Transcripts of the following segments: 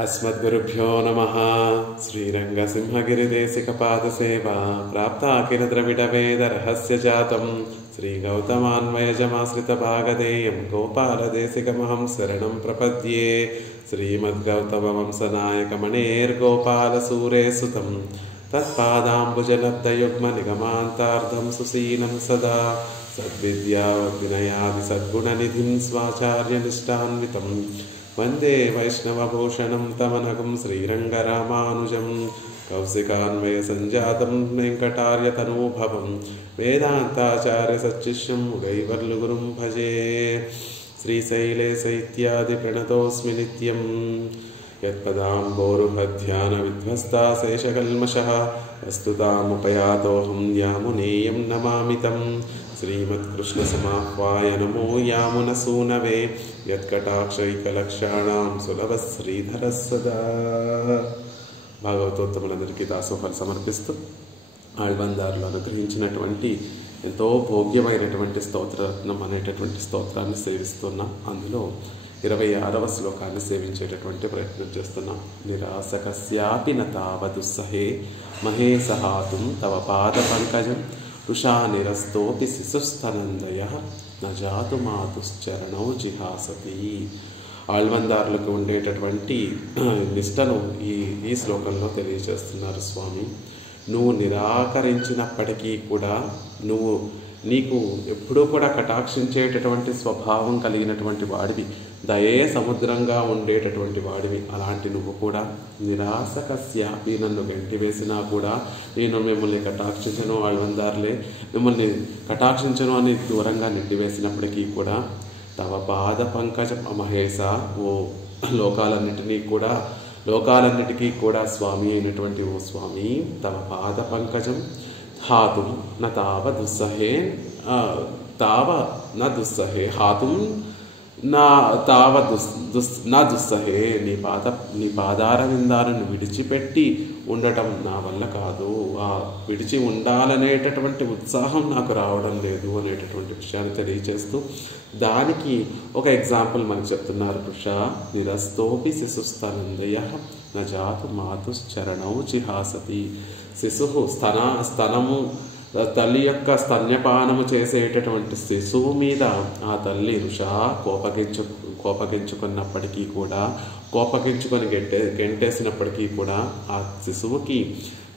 अस्मद्गुरुभ्यो नमः। श्रीरङ्गसिंहगिरिदेशिकपादसेवा प्राप्ताखिलद्रविडवेदरहस्यजातं श्रीगौतमान्वयजमाश्रितभागधेयं गोपालदेशिकमहं शरणं प्रपद्ये। श्रीमद्गौतमवंशनायकमणेर्गोपालसूरेसुतं तत्पादाम्बुजलब्धयुग्मनिगमान्तार्धं सुसीनं सदा सद्विद्याविनयादिसद्गुणनिधिं स्वाचार्यनिष्ठान्वितं वंदे वैष्णवभूषणं तमनगं श्रीरङ्गरामानुजं कौशिकान्वयसञ्जातं वेङ्कटार्यतनूभवं वेदान्ताचार्यसच्शिष्यं मुगैवर्लुगुरुं भजे। श्रीशैले शैत्यादिप्रणतोऽस्मि नित्यं यत्पदाम्बोरुहध्यानविध्वस्ता शेषकल्मषः वस्तुतामुपयातोऽहं यामुनेयं नमामि तं। श्रीमत्कृष्णसमाह्वाय नमो यामुनसूनवे यत्कटाक्षैकलक्षाणां सुलभः श्रीधरः सदा। భాగవతోత్తములందరికీ దాసోహాలు సమర్పిస్తూ ఆళ్వార్లు అనుగ్రహించినటువంటి ఎంతో భోగ్యమైనటువంటి స్తోత్రరత్నం అనేటటువంటి స్తోత్రాన్ని సేవిస్తున్నాం. అందులో 26వ శ్లోకాన్ని సేవించేటటువంటి ప్రయత్నం చేస్తున్నాం. నిరాసకస్యాపి నతావదుస్సహే మహేసహాతుం తవ పాద పంకజం రుషా నిరస్తోపి శిశుస్తనందయ నజాతు మాతుశ్చరణౌ జిహాసతి. ఆళ్వార్లకు ఉండేటటువంటి నిష్టను ఈ శ్లోకంలో తెలియజేస్తున్నారు స్వామి. నువ్వు నిరాకరించినప్పటికీ కూడా నీకు ఎప్పుడూ కూడా కటాక్షించేటటువంటి స్వభావం కలిగినటువంటి వాడివి, దయే సముద్రంగా ఉండేటటువంటి వాడివి. అలాంటి నువ్వు కూడా నిరాసకస్యాపి, నన్ను గంటివేసినా కూడా నేను మిమ్మల్ని కటాక్షించను, ఆళ్వార్లే మిమ్మల్ని కటాక్షించను అని దూరంగా నెట్టివేసినప్పటికీ కూడా తవ పాద పంకజ మహేశ, ఓ లోకాలన్నిటికీ కూడా స్వామి అయినటువంటి ఓ స్వామి, తవ పాద పంకజం హాతుం న తావ దుస్సహే హాతుం నా దుస్సహే, నీ పాదార విందాలను విడిచిపెట్టి ఉండటం నా వల్ల కాదు, విడిచి ఉండాలనేటటువంటి ఉత్సాహం నాకు రావడం లేదు అనేటటువంటి విషయాన్ని తెలియచేస్తూ దానికి ఒక ఎగ్జాంపుల్ మనకు చెప్తున్నారు. పురుష నిరస్తోపి శిశుస్తనందయ నజాతు మాతుశ్చరణౌ జిహాసతి. శిశువు స్తనము తల్లి యొక్క స్తన్యపానము చేసేటటువంటి శిశువు మీద ఆ తల్లి ఋషా కోపగించుకున్నప్పటికీ కూడా, కోపగించుకొని గెంటేసినప్పటికీ కూడా ఆ శిశువుకి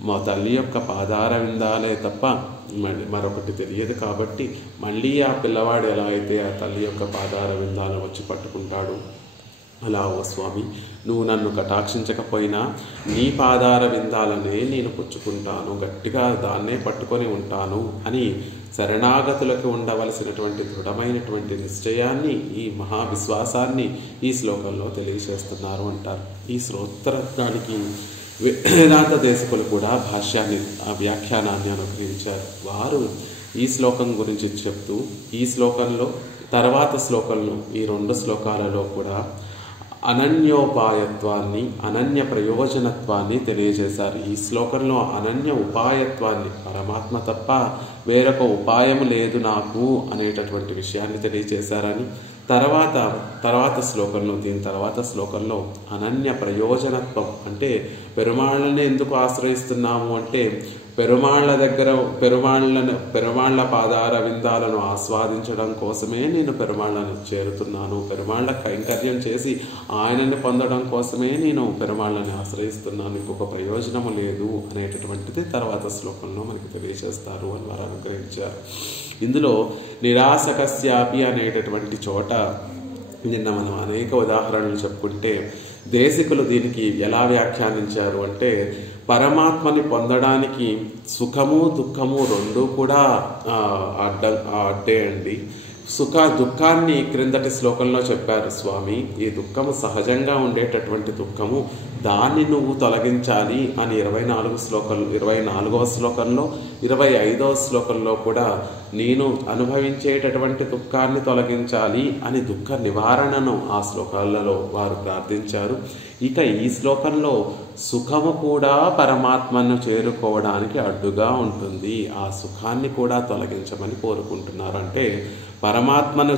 మా తల్లి యొక్క పాదార విందాలే తప్ప మరొకటి తెలియదు. కాబట్టి మళ్ళీ ఆ పిల్లవాడు ఎలా అయితే ఆ తల్లి యొక్క పాదార విందాలను వచ్చి పట్టుకుంటాడు, అలా ఓ స్వామి నువ్వు నన్ను కటాక్షించకపోయినా నీ పాదార విందాలనే నేను పుచ్చుకుంటాను, గట్టిగా దాన్నే పట్టుకొని ఉంటాను అని శరణాగతులకు ఉండవలసినటువంటి దృఢమైనటువంటి నిశ్చయాన్ని, ఈ మహావిశ్వాసాన్ని ఈ శ్లోకంలో తెలియజేస్తున్నారు అంటారు. ఈ స్తోత్రానికి వేదాంత దేశకులు కూడా వ్యాఖ్యానాన్ని అనుగ్రహించారు. వారు ఈ శ్లోకం గురించి చెప్తూ ఈ శ్లోకంలో తర్వాత శ్లోకంలో ఈ 2 శ్లోకాలలో కూడా అనన్యోపాయత్వాన్ని, అనన్య ప్రయోజనత్వాన్ని తెలియజేశారు. ఈ శ్లోకంలో అనన్య ఉపాయత్వాన్ని, పరమాత్మ తప్ప వేరొక ఉపాయం లేదు నాకు అనేటటువంటి విషయాన్ని తెలియజేశారని, తర్వాత శ్లోకంలో దీని తర్వాత శ్లోకంలో అనన్య ప్రయోజనత్వం అంటే పెరుమాళ్ళని ఎందుకు ఆశ్రయిస్తున్నాము అంటే పెరుమాళ్ళ పాదార విందాలను ఆస్వాదించడం కోసమే నేను పెరుమాళ్ళను చేరుతున్నాను, పెరుమాళ్ళ కైంకర్యం చేసి ఆయనని పొందడం కోసమే నేను పెరుమాళ్ళని ఆశ్రయిస్తున్నాను, ఇంకొక ప్రయోజనము లేదు అనేటటువంటిది తర్వాత శ్లోకంలో మనకు తెలియజేస్తారు అని వారు అనుగ్రహించారు. ఇందులో నిరాసకస్యాపి అనేటటువంటి చోట నిన్న మనం అనేక ఉదాహరణలు చెప్పుకుంటే దేశికులు దీనికి ఎలా వ్యాఖ్యానించారు అంటే పరమాత్మని పొందడానికి సుఖము దుఃఖము 2 కూడా అడ్డే అండి. దుఃఖాన్ని క్రిందటి శ్లోకంలో చెప్పారు స్వామి. ఈ దుఃఖము సహజంగా ఉండేటటువంటి దుఃఖము, దాన్ని నువ్వు తొలగించాలి అని 24వ శ్లోకంలో 25వ శ్లోకంలో కూడా నేను అనుభవించేటటువంటి దుఃఖాన్ని తొలగించాలి అని దుఃఖ నివారణను ఆ శ్లోకాలలో వారు ప్రార్థించారు. ఇక ఈ శ్లోకంలో సుఖము కూడా పరమాత్మను చేరుకోవడానికి అడ్డుగా ఉంటుంది, ఆ సుఖాన్ని కూడా తొలగించమని కోరుకుంటున్నారు. అంటే పరమాత్మను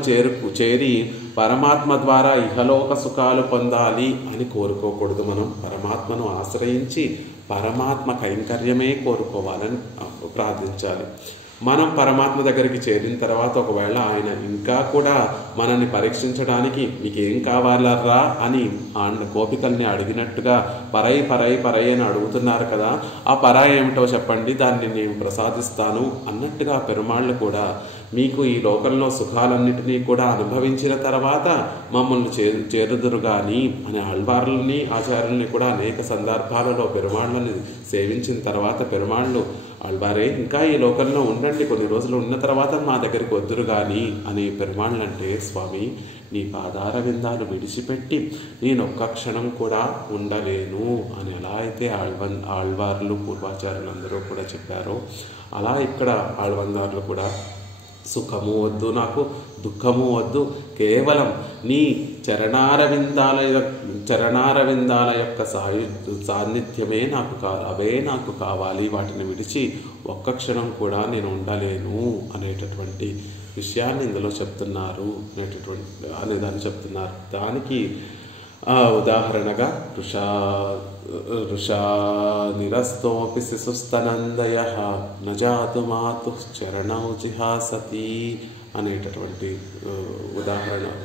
చేరి పరమాత్మ ద్వారా ఇహలోక సుఖాలు పొందాలి అని కోరుకోకూడదు. మనం పరమాత్మను ఆశ్రయించి పరమాత్మ కైంకర్యమే కోరుకోవాలని ప్రార్థించాలి. మనం పరమాత్మ దగ్గరికి చేరిన తర్వాత ఒకవేళ ఆయన ఇంకా కూడా మనల్ని పరీక్షించడానికి మీకు ఏం కావాలరా అని గోపికల్ని అడిగినట్టుగా పరై పరై పరై అని అడుగుతున్నారు కదా, ఆ పరాయి ఏమిటో చెప్పండి, దాన్ని నేను ప్రసాదిస్తాను అన్నట్టుగా పెరుమాళ్ళు కూడా మీకు ఈ లోకంలో సుఖాలన్నిటినీ కూడా అనుభవించిన తర్వాత మమ్మల్ని చేరుదురు కానీ అని ఆళ్వార్లని ఆచార్యుల్ని కూడా అనేక సందర్భాలలో పెరుమాళ్ళని సేవించిన తర్వాత పెరుమాళ్ళు ఆళ్వారే ఇంకా ఈ లోకంలో ఉండండి, కొన్ని రోజులు ఉన్న తర్వాత మా దగ్గరికి వద్దురు కానీ అని పెరుమాళ్ళు అంటే, స్వామి నీ పాదార విందాలు విడిచిపెట్టి నేను ఒక్క క్షణం కూడా ఉండలేను అని ఎలా అయితే ఆళ్వార్లు పూర్వాచార్యులు అందరూ కూడా చెప్పారో అలా ఇక్కడ ఆళ్వందారులు కూడా సుఖము వద్దు, నాకు దుఃఖము వద్దు, కేవలం నీ చరణారవిందాల యొక్క సాన్నిధ్యమే అవే నాకు కావాలి, వాటిని విడిచి ఒక్క క్షణం కూడా నేను ఉండలేను అనేటటువంటి విషయాన్ని ఇందులో చెప్తున్నారు అనేదాన్ని చెప్తున్నారు. దానికి ఉదాహరణగా ఋషా నిరస్తోపి శిశుస్తనందయ నజాతు మాతు చరణౌ జిహాసతి అనేటటువంటి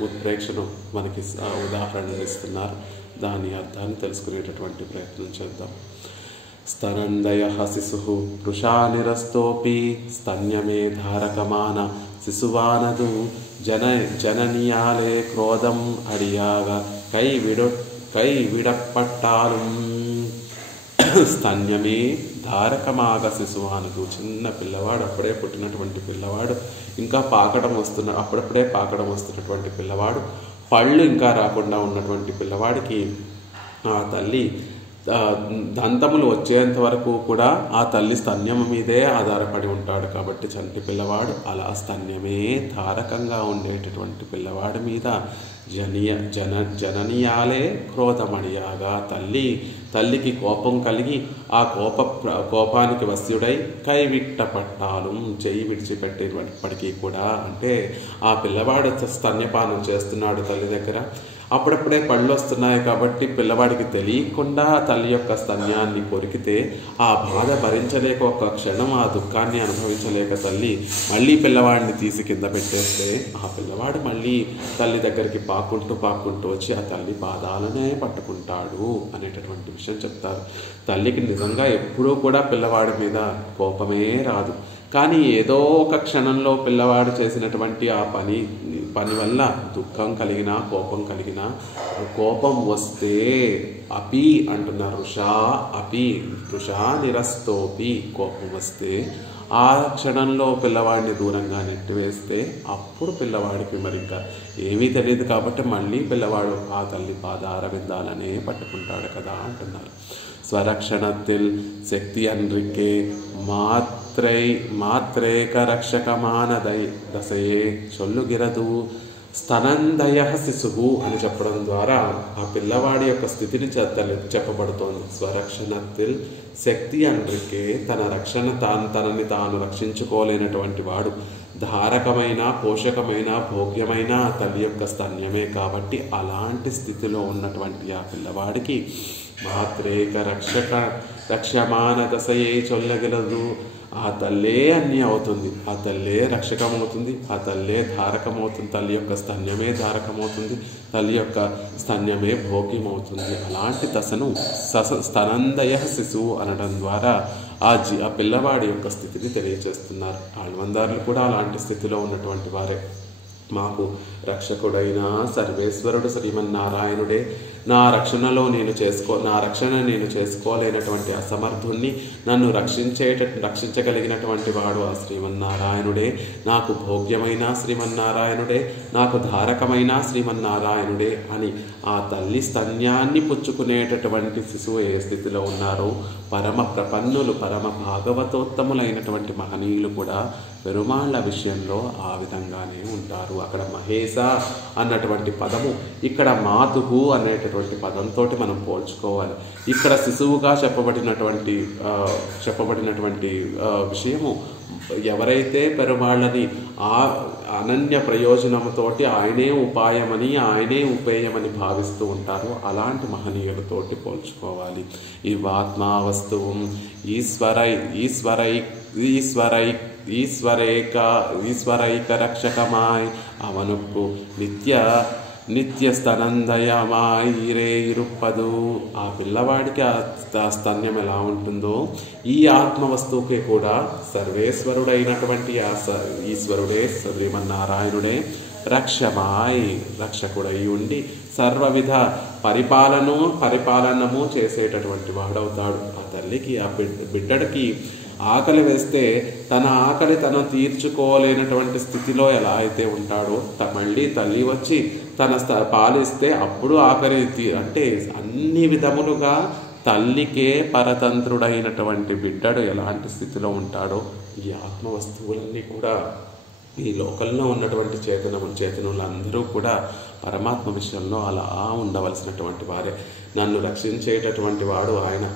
ఉత్ప్రేక్షను మనకి ఉదాహరణ ఇస్తున్నారు. దాని అర్థాన్ని తెలుసుకునేటటువంటి ప్రయత్నం చేద్దాం. స్తనందయ శిశు వృషా నిరస్తోపి స్తన్యమే ధారకమాన శిశువానదు జననీయాలే క్రోధం అడియాగ కై విడపట్టాలు స్తన్యమే ధారకమాగ శిశువానదు. చిన్న పిల్లవాడు, అప్పుడే పుట్టినటువంటి పిల్లవాడు, ఇంకా అప్పుడప్పుడే పాకడం వస్తున్నటువంటి పిల్లవాడు, పళ్ళు ఇంకా రాకుండా ఉన్నటువంటి పిల్లవాడికి ఆ తల్లి దంతములు వచ్చేంత వరకు కూడా ఆ తల్లి స్తన్యం మీదే ఆధారపడి ఉంటాడు. కాబట్టి చంటి పిల్లవాడు అలా స్తన్యమే ధారకంగా ఉండేటటువంటి పిల్లవాడి మీద జననీయాలే క్రోధమడియాగా తల్లికి కోపం కలిగి ఆ కోపానికి వశ్యుడై కైవిట్ట పట్టాలు చెయ్యి విడిచిపెట్టేటప్పటికీ కూడా, అంటే ఆ పిల్లవాడు స్తన్యపానం చేస్తున్నాడు తల్లి దగ్గర, అప్పుడప్పుడే పళ్ళు వస్తున్నాయి కాబట్టి పిల్లవాడికి తెలియకుండా తల్లి యొక్క స్తన్యాన్ని కొరికితే ఆ బాధ భరించలేక ఒక క్షణం ఆ దుఃఖాన్ని అనుభవించలేక తల్లి మళ్ళీ పిల్లవాడిని తీసి కింద పెట్టేస్తే ఆ పిల్లవాడు మళ్ళీ తల్లి దగ్గరికి పాక్కుంటూ వచ్చి ఆ తల్లి పాదాలనే పట్టుకుంటాడు అనేటటువంటి విషయం చెప్తారు. తల్లికి నిజంగా ఎప్పుడూ కూడా పిల్లవాడి మీద కోపమే రాదు, కానీ ఏదో ఒక క్షణంలో పిల్లవాడు చేసినటువంటి ఆ పని వల్ల దుఃఖం కలిగినా కోపం కలిగినా, కోపం వస్తే అపి అంటున్నారు, ఋషా నిరస్తోపి కోపం వస్తే ఆ క్షణంలో పిల్లవాడిని దూరంగా నెట్టివేస్తే అప్పుడు పిల్లవాడికి మరి ఇంకా ఏమీ తెలియదు కాబట్టి మళ్ళీ పిల్లవాడు ఆ తల్లి పాదార విందాలనే పట్టుకుంటాడు కదా అంటున్నారు. స్వరక్షణத்தில் శక్తి అన్రికే మాత్రేక రక్షకమాన దశయే చొల్లుగిరదు స్తనందయ శిశువు అని చెప్పడం ద్వారా ఆ పిల్లవాడి యొక్క స్థితిని చెప్పబడుతోంది. స్వరక్షణத்தில் శక్తి అన్రికే తనని తాను రక్షించుకోలేనటువంటి వాడు, ధారకమైన పోషకమైన భోగ్యమైన తల్లి యొక్క స్తన్యమే కాబట్టి అలాంటి స్థితిలో ఉన్నటువంటి ఆ పిల్లవాడికి మాత్రేక రక్షమాన దశయే చొల్లగిలదు. ఆ తల్లే అన్నీ అవుతుంది, ఆ తల్లే రక్షకమవుతుంది, ఆ తల్లే ధారకమవుతుంది, తల్లి యొక్క స్తన్యమే ధారకమవుతుంది, తల్లి యొక్క స్తన్యమే భోగ్యమవుతుంది. అలాంటి దశను స్తనందయ శిశువు అనడం ద్వారా ఆ పిల్లవాడి యొక్క స్థితిని తెలియజేస్తున్నారు. ఆళ్వందారులు కూడా అలాంటి స్థితిలో ఉన్నటువంటి వారే. మాకు రక్షకుడైన సర్వేశ్వరుడు శ్రీమన్నారాయణుడే, నా రక్షణ నేను చేసుకోలేనటువంటి అసమర్థుణ్ణి నన్ను రక్షించగలిగినటువంటి వాడు ఆ శ్రీమన్నారాయణుడే, నాకు భోగ్యమైన శ్రీమన్నారాయణుడే, నాకు ధారకమైన శ్రీమన్నారాయణుడే అని ఆ తల్లి స్తన్యాన్ని పుచ్చుకునేటటువంటి శిశువు ఏ స్థితిలో ఉన్నారో పరమ ప్రపన్నులు పరమ భాగవతోత్తములైనటువంటి మహనీయులు కూడా పెరుమాళ్ళ విషయంలో ఆ విధంగానే ఉంటారు. అక్కడ మహేశ అన్నటువంటి పదము ఇక్కడ మాతుహు అనేటటువంటి పదంతో మనం పోల్చుకోవాలి. ఇక్కడ శిశువుగా చెప్పబడినటువంటి విషయము ఎవరైతే పెరుమాళ్ళని అనన్య ప్రయోజనంతోటి ఆయనే ఉపాయమని ఆయనే ఉపేయమని భావిస్తూ ఉంటారు. అలాంటి మహనీయులతోటి పోల్చుకోవాలి. ఈ ఆత్మా వస్తువు ఈశ్వరైక రక్షకమాయ్ అవనుకు నిత్యస్తనందయమాయ్ ఇరే ఇరుప్పదు. ఆ పిల్లవాడికి ఆ స్తన్యం ఎలా ఉంటుందో ఈ ఆత్మ వస్తువుకి కూడా సర్వేశ్వరుడైనటువంటి ఆ ఈశ్వరుడే శ్రీమన్నారాయణుడే రక్షకుడై ఉండి సర్వవిధ పరిపాలనము చేసేటటువంటి వాడవుతాడు. ఆ తల్లికి ఆ బిడ్డడికి ఆకలి వేస్తే తన ఆకలి తను తీర్చుకోలేనటువంటి స్థితిలో ఎలా అయితే ఉంటాడో మళ్ళీ తల్లి వచ్చి తన పాలిస్తే అప్పుడు ఆకలి అంటే అన్ని విధములుగా తల్లికే పరతంత్రుడైనటువంటి బిడ్డడు ఎలాంటి స్థితిలో ఉంటాడో ఈ ఆత్మ వస్తువులన్నీ కూడా ఈ లోకంలో ఉన్నటువంటి చేతనులందరూ కూడా పరమాత్మ విషయంలో అలా ఉండవలసినటువంటి వారే. నన్ను రక్షించేటటువంటి వాడు ఆయన.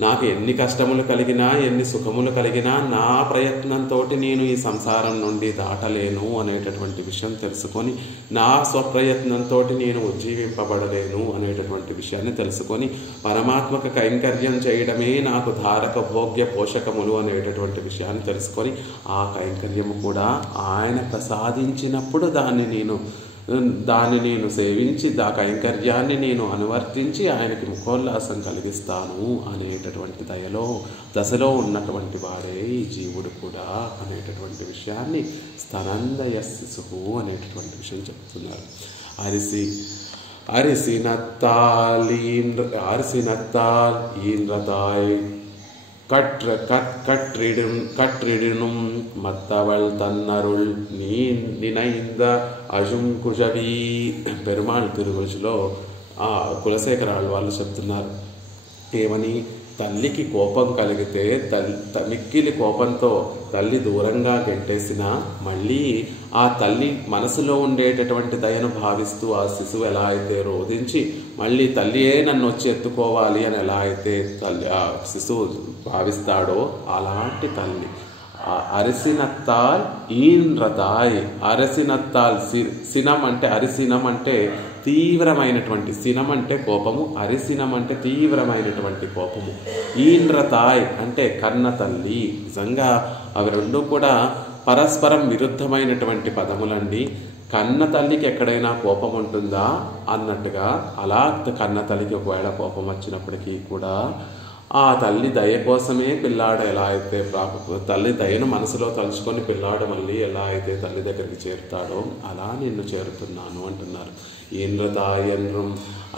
నాకు ఎన్ని కష్టములు కలిగినా ఎన్ని సుఖములు కలిగినా నా ప్రయత్నంతో నేను ఈ సంసారం నుండి దాటలేను అనేటటువంటి విషయం తెలుసుకొని నా స్వప్రయత్నంతో నేను ఉజ్జీవింపబడలేను అనేటటువంటి విషయాన్ని తెలుసుకొని పరమాత్మక కైంకర్యం చేయడమే నాకు ధారక భోగ్య పోషకములు అనేటటువంటి విషయాన్ని తెలుసుకొని ఆ కైంకర్యము కూడా ఆయన ప్రసాదించినప్పుడు దాన్ని నేను సేవించి కైంకర్యాన్ని నేను అనువర్తించి ఆయనకి ముఖోల్లాసం కలిగిస్తాను అనేటటువంటి దశలో ఉన్నటువంటి వాడే ఈ జీవుడు కూడా అనేటటువంటి విషయాన్ని స్తనందయ శిశువు అనేటటువంటి విషయం చెప్తున్నారు. அரிசினத்தால் ஈன்றதாய் கற்றிடினும் மத்தவள் தன்னருள் நீ நினைந்த అజుంకుజవి. పెరుమాళ్ తిరుగులో కులశేఖరాలు వాళ్ళు చెప్తున్నారు ఏమని, తల్లికి కోపం కలిగితే మిక్కిలి కోపంతో తల్లి దూరంగా గెంటేసినా మళ్ళీ ఆ తల్లి మనసులో ఉండేటటువంటి దయను భావిస్తూ ఆ శిశువు ఎలా అయితే రోధించి మళ్ళీ తల్లియే నన్ను వచ్చి ఎత్తుకోవాలి అని ఎలా అయితే ఆ శిశువు భావిస్తాడో అలాంటి తల్లి. అరిసినత్తాల్ ఈన్రతాయ్. అరసినత్తాల్ సినం అంటే అరిసినం అంటే తీవ్రమైనటువంటి, సినం అంటే కోపము, అరిసినం అంటే తీవ్రమైనటువంటి కోపము. ఈన్రతాయ్ అంటే కన్న తల్లి. నిజంగా అవి రెండు కూడా పరస్పరం విరుద్ధమైనటువంటి పదములండి. కన్న తల్లికి ఎక్కడైనా కోపం ఉంటుందా అన్నట్టుగా, అలా కన్న తల్లికి ఒకవేళ కోపం వచ్చినప్పటికీ కూడా ఆ తల్లి దయ కోసమే పిల్లాడు ఎలా అయితే తల్లి దయను మనసులో తలుచుకొని పిల్లాడు మళ్ళీ ఎలా అయితే తల్లి దగ్గరికి చేరుతాడో అలా నిన్ను చేరుతున్నాను అంటున్నారు. ఈన్రతాయన్rum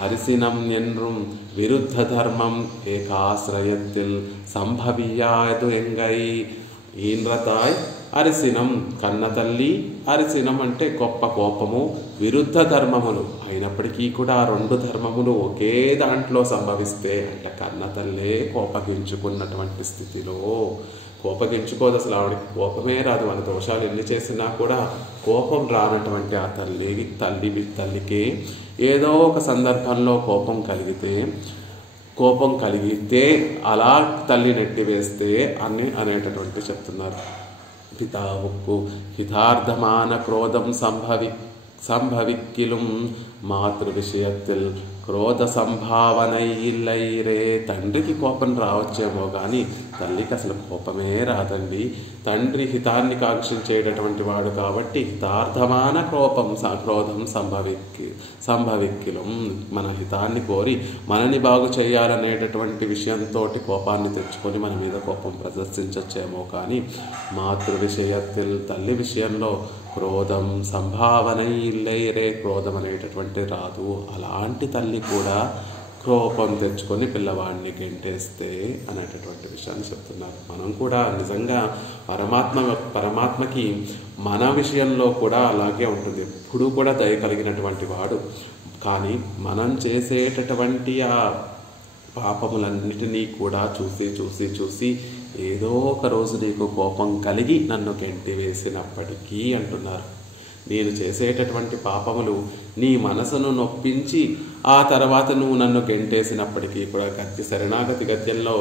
అరిసినం ఎన్rum విరుద్ధ ధర్మం ఏకాశ్రయத்தில் సంభవియాదు ఎంగై. ఈన్రతాయ్ అరిసినం కన్న తల్లి, అరిసినం అంటే గొప్ప కోపము, విరుద్ధ ధర్మములు అయినప్పటికీ కూడా ఆ రెండు ధర్మములు ఒకే దాంట్లో సంభవిస్తే అంటే కన్న తల్లే కోపగించుకున్నటువంటి స్థితిలో, కోపగించుకోదు అసలు, ఆవిడకి కోపమే రాదు. మన దోషాలు ఎన్ని చేసినా కూడా కోపం రానటువంటి ఆ తల్లికే ఏదో ఒక సందర్భంలో కోపం కలిగితే అలా తల్లి నెట్టివేస్తే అనేటటువంటి చెప్తున్నారు. పితావుకు హితార్థమాన క్రోధం సంభవిక్కిலும் మాతృ విషయத்தில் క్రోధ సంభావనై ఇల్లైరే. తండ్రికి కోపం రావచ్చేమో కానీ తల్లికి అసలు కోపమే రాదండి. తండ్రి హితాన్ని కాంక్షించేటటువంటి వాడు కాబట్టి హితార్థమాన క్రోధం సంభవిక్కిలం, మన హితాన్ని కోరి మనని బాగు చేయాలనేటటువంటి విషయంతో కోపాన్ని తెచ్చుకొని మన మీద కోపం ప్రదర్శించచ్చేమో కానీ మాతృ విషయത്തിൽ తల్లి విషయంలో క్రోధం సంభావన ఇల్లైరే, క్రోధం అనేటటువంటి రాదు. అలాంటి తల్లి కూడా కోపం తెచ్చుకొని పిల్లవాడిని గెంటేస్తే అనేటటువంటి విషయాన్ని చెప్తున్నారు. మనం కూడా నిజంగా పరమాత్మకి మన విషయంలో కూడా అలాగే ఉంటుంది. ఎప్పుడూ కూడా దయ కలిగినటువంటి వాడు. కానీ మనం చేసేటటువంటి ఆ పాపములన్నిటినీ కూడా చూసి ఏదో ఒక రోజు నీకు కోపం కలిగి నన్ను గెంటి వేసినప్పటికీ అంటున్నారు. నేను చేసేటటువంటి పాపములు నీ మనసును నొప్పించి ఆ తర్వాత నువ్వు నన్ను గెంటేసినప్పటికీ కూడా శరణాగతి గద్యంలో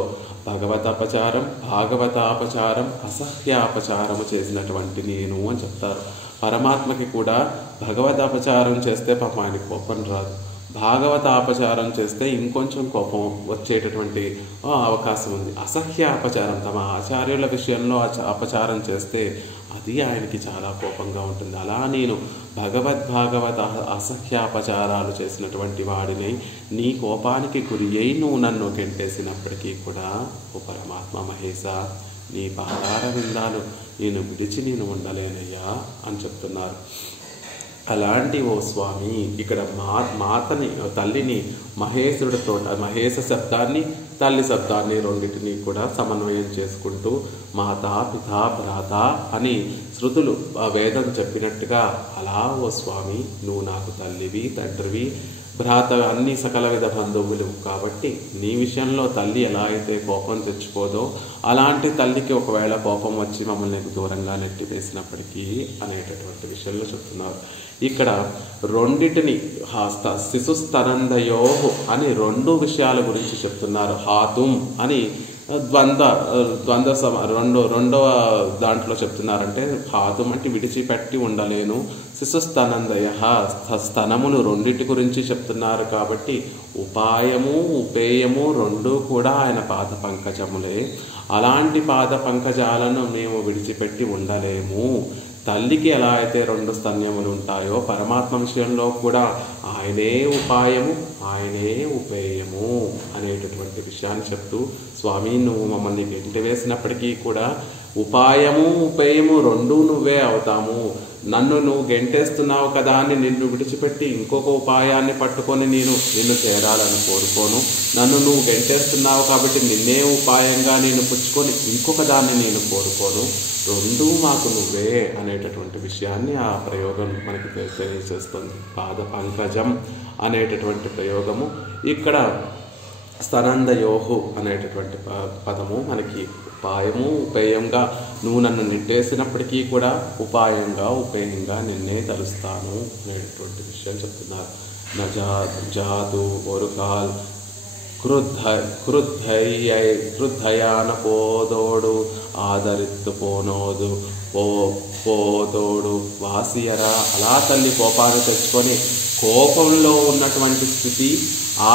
భగవతాపచారం, భాగవతాపచారం, అసహ్యాపచారము చేసినటువంటి నేను అని చెప్తారు. పరమాత్మకి కూడా భగవతాపచారం చేస్తే పాపం ఆయన కోపం రాదు, భాగవతాపచారం చేస్తే ఇంకొంచెం కోపం వచ్చేటటువంటి అవకాశం ఉంది. అసహ్యాపచారం, తమ ఆచార్యుల విషయంలో అపచారం చేస్తే అది ఆయనకి చాలా కోపంగా ఉంటుంది. అలా నేను భాగవత అసహ్యాపచారాలు చేసినటువంటి వాడిని నీ కోపానికి గురి అయి నువ్వు నన్ను గెంటేసినప్పటికీ కూడా ఓ పరమాత్మ మహేశ, నీ పాదార విందాలు నేను విడిచి నేను ఉండలేనయ్యా అని చెప్తున్నారు. అలాంటి ఓ స్వామి ఇక్కడ మాతని తల్లిని మహేశుడితో, మహేశ శబ్దాన్ని తల్లి శబ్దాన్ని రెండింటినీ కూడా సమన్వయం చేసుకుంటూ మాతా పితా భ్రాత అని శృతులు వేదం చెప్పినట్టుగా అలా ఓ స్వామి నువ్వు నాకు తల్లివి, తండ్రివి, భ్రాత, అన్ని సకల విధ బంధువులు కాబట్టి నీ విషయంలో తల్లి ఎలా అయితే కోపం తెచ్చుకోదో అలాంటి తల్లికి ఒకవేళ కోపం వచ్చి మమ్మల్ని దూరంగా నెట్టివేసినప్పటికీ అనేటటువంటి విషయంలో చెప్తున్నారు. ఇక్కడ రెండిటిని శిశుస్తనందయో అని రెండు విషయాల గురించి చెప్తున్నారు. హాతుం అని రెండవ దాంట్లో చెప్తున్నారంటే హాతుం అంటే విడిచిపెట్టి ఉండలేను, శిశుస్తనందయ స్తనములు రెండిటి గురించి చెప్తున్నారు. కాబట్టి ఉపాయము ఉపేయము రెండూ కూడా ఆయన పాద పంకజములే. అలాంటి పాద పంకజాలను మేము విడిచిపెట్టి ఉండలేము. తల్లికి ఎలా అయితే రెండు స్తన్యములు ఉంటాయో పరమాత్మ విషయంలో కూడా ఆయనే ఉపాయము, ఆయనే ఉపేయము అనేటటువంటి విషయాన్ని చెప్తూ స్వామి నువ్వు మమ్మల్ని గెంటివేసినప్పటికీ కూడా ఉపాయము ఉపేయము రెండూ నువ్వే అవుతాము. నన్ను నువ్వు గెంటేస్తున్నావు కదా అని నిన్ను విడిచిపెట్టి ఇంకొక ఉపాయాన్ని పట్టుకొని నిన్ను చేరాలని కోరుకోను. నన్ను నువ్వు గెంటేస్తున్నావు కాబట్టి నిన్నే ఉపాయంగా నేను పుచ్చుకొని ఇంకొక దాన్ని నేను కోరుకోను. రెండూ మాకు నువ్వే అనేటటువంటి విషయాన్ని ఆ ప్రయోగం మనకి తెలియజేస్తుంది. పాద పంకజం అనేటటువంటి ప్రయోగము ఇక్కడ స్తనందయోహు అనేటటువంటి పదము మనకి ఉపాయము ఉపేయంగా నువ్వు నన్ను నెట్టేసినప్పటికీ కూడా ఉపాయంగా ఉపేయంగా నిన్నే తలుస్తాను అనేటటువంటి విషయం చెప్తున్నారు. జాతు ఒరుకాల్ క్రుద్ధయాన పోదోడు ఆదరిత్తు పోనోదు పోదోడు వాసియరా. అలా తల్లి కోపాన్ని తెచ్చుకొని కోపంలో ఉన్నటువంటి స్థితి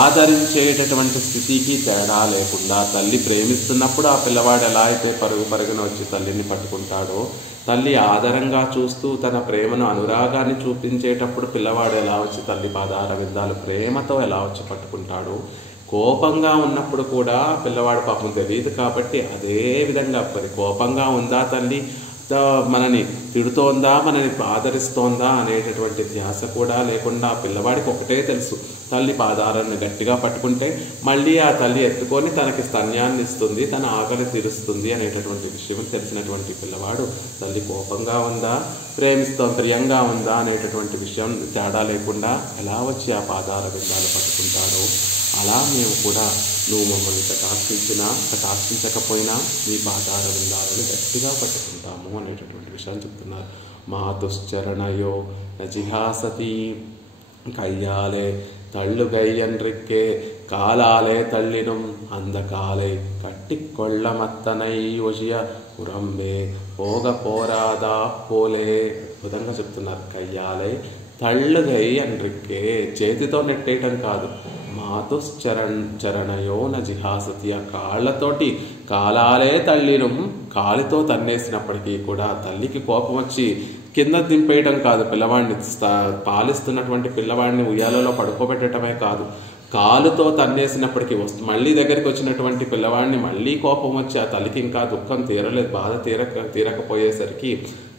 ఆదరించేటటువంటి స్థితికి తేడా లేకుండా తల్లి ప్రేమిస్తున్నప్పుడు ఆ పిల్లవాడు ఎలా అయితే పరుగున వచ్చి తల్లిని పట్టుకుంటాడో, తల్లి ఆదరంగా చూస్తూ తన ప్రేమను అనురాగాన్ని చూపించేటప్పుడు పిల్లవాడు ఎలా వచ్చి తల్లి పాదార విందాలు ప్రేమతో ఎలా వచ్చి పట్టుకుంటాడో, కోపంగా ఉన్నప్పుడు కూడా పిల్లవాడు పాపం తెలియదు కాబట్టి అదే విధంగా కోపంగా ఉందా తల్లి మనని తిడుతోందా మనని ఆదరిస్తోందా అనేటటువంటి ధ్యాస కూడా లేకుండా పిల్లవాడికి ఒకటే తెలుసు, తల్లి పాదారాన్ని గట్టిగా పట్టుకుంటే మళ్ళీ ఆ తల్లి ఎత్తుకొని తనకి స్తన్యాన్ని ఇస్తుంది, తన ఆకలి తీరుస్తుంది అనేటటువంటి విషయం తెలిసినటువంటి పిల్లవాడు తల్లి కోపంగా ఉందా ప్రియంగా ఉందా అనేటటువంటి విషయం తేడా లేకుండా ఎలా వచ్చి ఆ పాదాల బిందాలు పట్టుకుంటారో అలా మేము కూడా నువ్వు మమ్మల్ని కటాక్షించకపోయినా నీ పాదాల బిందాలను గట్టిగా పట్టుకుంటాము అనేటటువంటి విషయాన్ని చెప్తున్నారు. మాతుశ్చరణయో నజిహాసతి கையாலே தள்ளுகையன்றிக்கே காலாலே தள்ளினும் அந்த காலை கட்டிக்கொள்ள மத்தனை ஒழிய புறம்பే పోగ పోరాదా పోలే. అద్భుతంగా చెప్తున్నారు. కయ్యాలే తళ్ళుగై అండ్రిక్కే, చేతితో నెట్టేయటం కాదు. మాతుశ్చరణయో నజిహాసతి, ఆ కాళ్ళతోటి కాలాలే తల్లినం, కాలితో తన్నేసినప్పటికీ కూడా తల్లికి కోపం వచ్చి కింద దింపేయటం కాదు, పిల్లవాడిని పాలిస్తున్నటువంటి పిల్లవాడిని ఉయ్యాలలో పడుకోబెట్టడమే కాదు, కాలుతో తన్నేసినప్పటికీ మళ్ళీ దగ్గరికి వచ్చినటువంటి పిల్లవాడిని మళ్ళీ కోపం వచ్చి ఆ తల్లికి ఇంకా దుఃఖం తీరలేదు, బాధ తీరకపోయేసరికి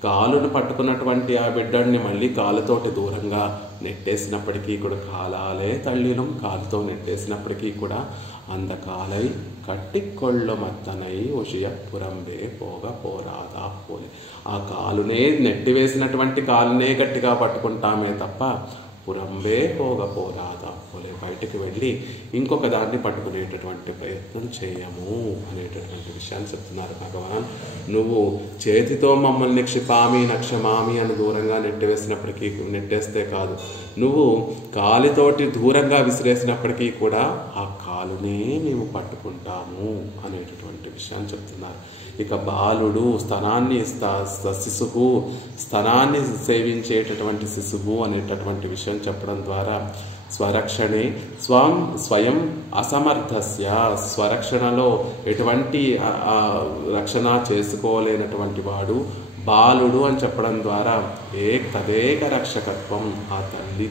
కాలును పట్టుకున్నటువంటి ఆ బిడ్డని మళ్ళీ కాలుతోటి దూరంగా నెట్టేసినప్పటికీ కూడా కాలాలే తల్లినం, కాలుతో నెట్టేసినప్పటికీ కూడా అందకాలై కట్టికొళ్ళు మత్తనై ఒషియ పురంబే పోగ పోరాదా పోలే. ఆ కాలునే నెట్టివేసినటువంటి కాలునే గట్టిగా పట్టుకుంటామే తప్ప పురంబే పోగపోరాదా, బయటికి వెళ్ళి ఇంకొక దాన్ని పట్టుకునేటటువంటి ప్రయత్నం చేయము అనేటటువంటి విషయాన్ని చెప్తున్నారు భగవాన్. నువ్వు చేతితో మమ్మల్ని క్షిపామి నక్షమామి అని దూరంగా నెట్టివేసినప్పటికీ, నెట్టేస్తే కాదు, నువ్వు కాలితోటి దూరంగా విసిరేసినప్పటికీ కూడా ఆ కాలునే మేము పట్టుకుంటాము అనేటటువంటి విషయాన్ని చెప్తున్నారు. ఇక బాలుడు స్తనాన్ని శిశువు, స్తనాన్ని సేవించేటటువంటి శిశువు అనేటటువంటి విషయం చెప్పడం ద్వారా స్వరక్షణే స్వయం అసమర్థస్య, స్వరక్షణలో ఎటువంటి రక్షణ చేసుకోలేనటువంటి వాడు బాలుడు అని చెప్పడం ద్వారా తదేక రక్షకత్వం, ఆ తల్లి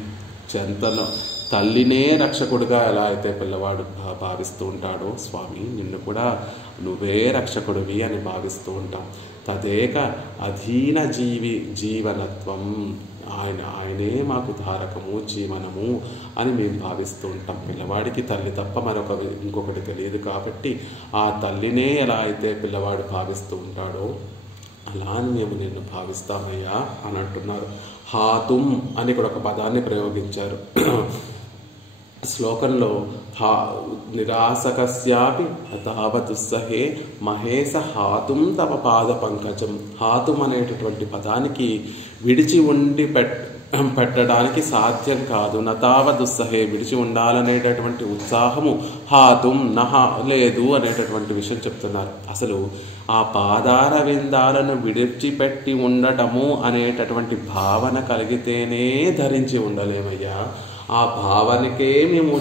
చెంతలో తల్లినే రక్షకుడుగా ఎలా అయితే పిల్లవాడు భావిస్తూ ఉంటాడో, స్వామి నిన్ను కూడా నువ్వే రక్షకుడివి అని భావిస్తూ ఉంటాం. తదేక అధీన జీవనత్వం, ఆయనే మాకు ధారకము జీవనము అని మేము భావిస్తూ ఉంటాం. పిల్లవాడికి తల్లి తప్ప ఇంకొకటి తెలియదు కాబట్టి ఆ తల్లినే ఎలా అయితే పిల్లవాడు భావిస్తూ ఉంటాడో అలా మేము నిన్ను భావిస్తామయ్యా అని అంటున్నారు. హాతుం అని కూడా ఒక పదాన్ని ప్రయోగించారు శ్లోకంలో. నిరాసకస్యాపి తావదుస్సహే మహేశ హాతుం తవ పాద పంకజం. హాతుం అనేటటువంటి పదానికి విడిచి ఉండి పెట్టడానికి సాధ్యం కాదు. నతావ దుస్సహే, విడిచి ఉండాలనేటటువంటి ఉత్సాహము హాతుం లేదు అనేటటువంటి విషయం చెప్తున్నారు. అసలు ఆ పాదార విందాలను విడిచిపెట్టి ఉండటము అనేటటువంటి భావన కలిగితేనే ధరించి ఉండలేమయ్యా. ఆ భావనకే మేము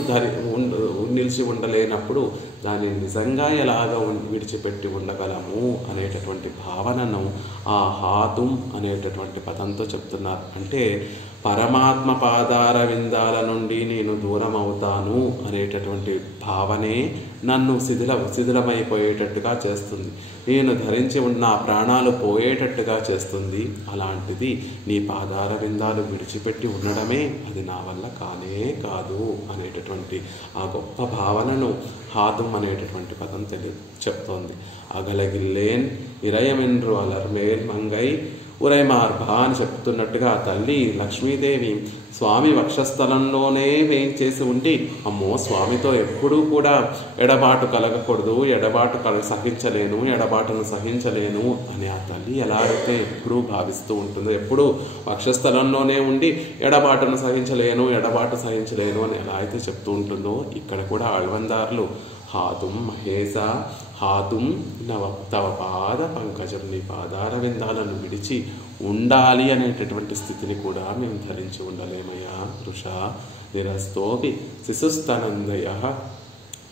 నిలిచి ఉండలేనప్పుడు దాన్ని నిజంగా ఎలాగ విడిచిపెట్టి ఉండగలము అనేటటువంటి భావనను ఆ హాతుం అనేటటువంటి పదంతో చెప్తున్నారు. అంటే పరమాత్మ పాదార విందాల నుండి నేను దూరం అవుతాను అనేటటువంటి భావనే నన్ను శిథిలమైపోయేటట్టుగా చేస్తుంది, నేను ధరించి ఉన్న ప్రాణాలు పోయేటట్టుగా చేస్తుంది. అలాంటిది నీ పాదార విందాలు విడిచిపెట్టి ఉండడమే అది నా వల్ల కానే కాదు అనేటటువంటి ఆ గొప్ప భావనను హాతుం అనేటటువంటి పదం చెప్తోంది. అగలగిల్లేన్ ఇరయమెన్రు అలర్మేల్ మంగై ఉరైమార్భా అని చెప్తున్నట్టుగా తల్లి లక్ష్మీదేవి స్వామి వక్షస్థలంలోనే వేయించేసి ఉండి, అమ్మో స్వామితో ఎప్పుడూ కూడా ఎడబాటు కలగకూడదు, ఎడబాటును సహించలేను అని ఆ తల్లి ఎలా అయితే ఎప్పుడూ భావిస్తూ ఉంటుందో, ఎప్పుడూ వక్షస్థలంలోనే ఉండి ఎడబాటు సహించలేను అని ఎలా అయితే చెప్తూ ఉంటుందో, ఇక్కడ కూడా ఆళ్వందార్లు హాతుం మహేశ హాతుం తవ పాద పంకజం, నీ పాదార విందాలను విడిచి ఉండాలి అనేటటువంటి స్థితిని కూడా మేము ధరించి ఉండలేమయ్యా. వృష నిరస్తోపి శిశుస్తనందయ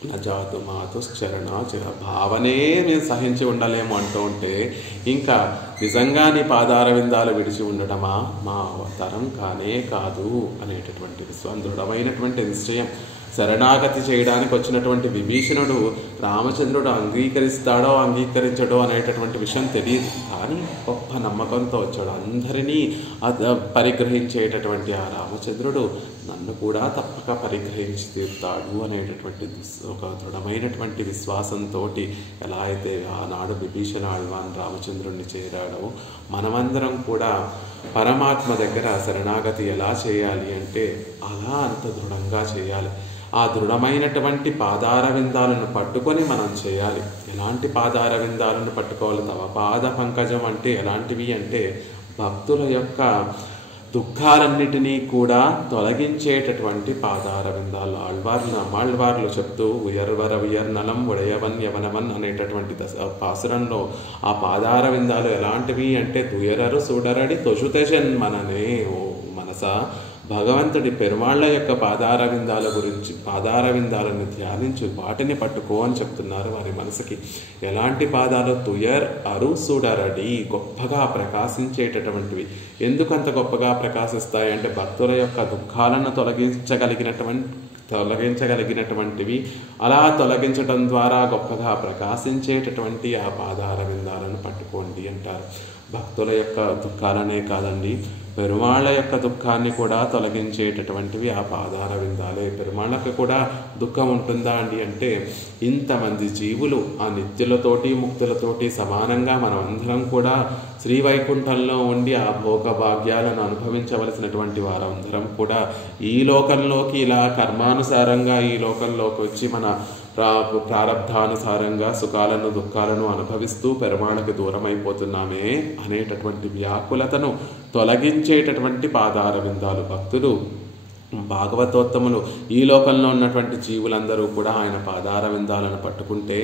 నజాతు మాతుశ్చరణాచిర, భావనే మేము సహించి ఉండలేము అంటూ ఉంటే ఇంకా నిజంగా నీ పాదార విందాలు విడిచి ఉండటమా మా తరం కానే కాదు అనేటటువంటి దృఢమైనటువంటి నిశ్చయం. శరణాగతి చేయడానికి వచ్చినటువంటి విభీషణుడు రామచంద్రుడు అంగీకరిస్తాడో అంగీకరించడో అనేటటువంటి విషయం తెలియదు, కానీ గొప్ప నమ్మకంతో వచ్చాడు. అందరినీ పరిగ్రహించేటటువంటి ఆ రామచంద్రుడు నన్ను కూడా తప్పక పరిగ్రహించి తీరుతాడు అనేటటువంటి ఒక దృఢమైనటువంటి విశ్వాసంతో ఎలా అయితే ఆనాడు విభీషణ ఆళ్వాన్ రామచంద్రుడిని చేరాడో, మనమందరం కూడా పరమాత్మ దగ్గర శరణాగతి ఎలా చేయాలి అంటే అలా అంత దృఢంగా చేయాలి. ఆ దృఢమైనటువంటి పాదార విందాలను పట్టుకొని మనం చేయాలి. ఎలాంటి పాదార విందాలను పట్టుకోవాలి? తవ పాద పంకజం అంటే ఎలాంటివి అంటే భక్తుల యొక్క దుఃఖాలన్నిటినీ కూడా తొలగించేటటువంటి పాదార విందాలు. ఆళ్వార్లు చెప్తూ ఉయర్నలం ఉడయవన్ యవనవన్ అనేటటువంటి పాసురంలో ఆ పాదార విందాలు ఎలాంటివి అంటే దుయరరు సుడరడి తొషుతెషన్ మననే. ఓ మనసా, భగవంతుడి పెరుమాళ్ల యొక్క పాదార విందాలను ధ్యానించి వాటిని పట్టుకో అని చెప్తున్నారు వారి మనసుకి. ఎలాంటి పాదాలు? తుయర్ అరు సుడరడి, గొప్పగా ప్రకాశించేటటువంటివి. ఎందుకంత గొప్పగా ప్రకాశిస్తాయి అంటే భక్తుల యొక్క దుఃఖాలను తొలగించగలిగినటువంటివి. అలా తొలగించడం ద్వారా గొప్పగా ప్రకాశించేటటువంటి ఆ పాదార విందాలను పట్టుకోండి అంటారు. భక్తుల యొక్క దుఃఖాలనే కాదండి, పెరుమాళ్ళ యొక్క దుఃఖాన్ని కూడా తొలగించేటటువంటివి ఆ పాదార విందాలే. పెరుమాళ్ళకి కూడా దుఃఖం ఉంటుందా అండి అంటే, ఇంతమంది జీవులు ఆ నిత్యులతోటి ముక్తులతోటి సమానంగా మనం అందరం కూడా శ్రీవైకుంఠంలో ఉండి ఆ భోగ భాగ్యాలను అనుభవించవలసినటువంటి వారందరం కూడా ఈ లోకంలోకి ఇలా కర్మానుసారంగా ఈ లోకంలోకి వచ్చి మన ప్రారబ్ధానుసారంగా సుఖాలను దుఃఖాలను అనుభవిస్తూ పెరుమాళకి దూరం అయిపోతున్నామే అనేటటువంటి వ్యాకులతను తొలగించేటటువంటి పాదార విందాలు. భక్తులు భాగవతోత్తములు ఈ లోకంలో ఉన్నటువంటి జీవులందరూ కూడా ఆయన పాదార విందాలను పట్టుకుంటే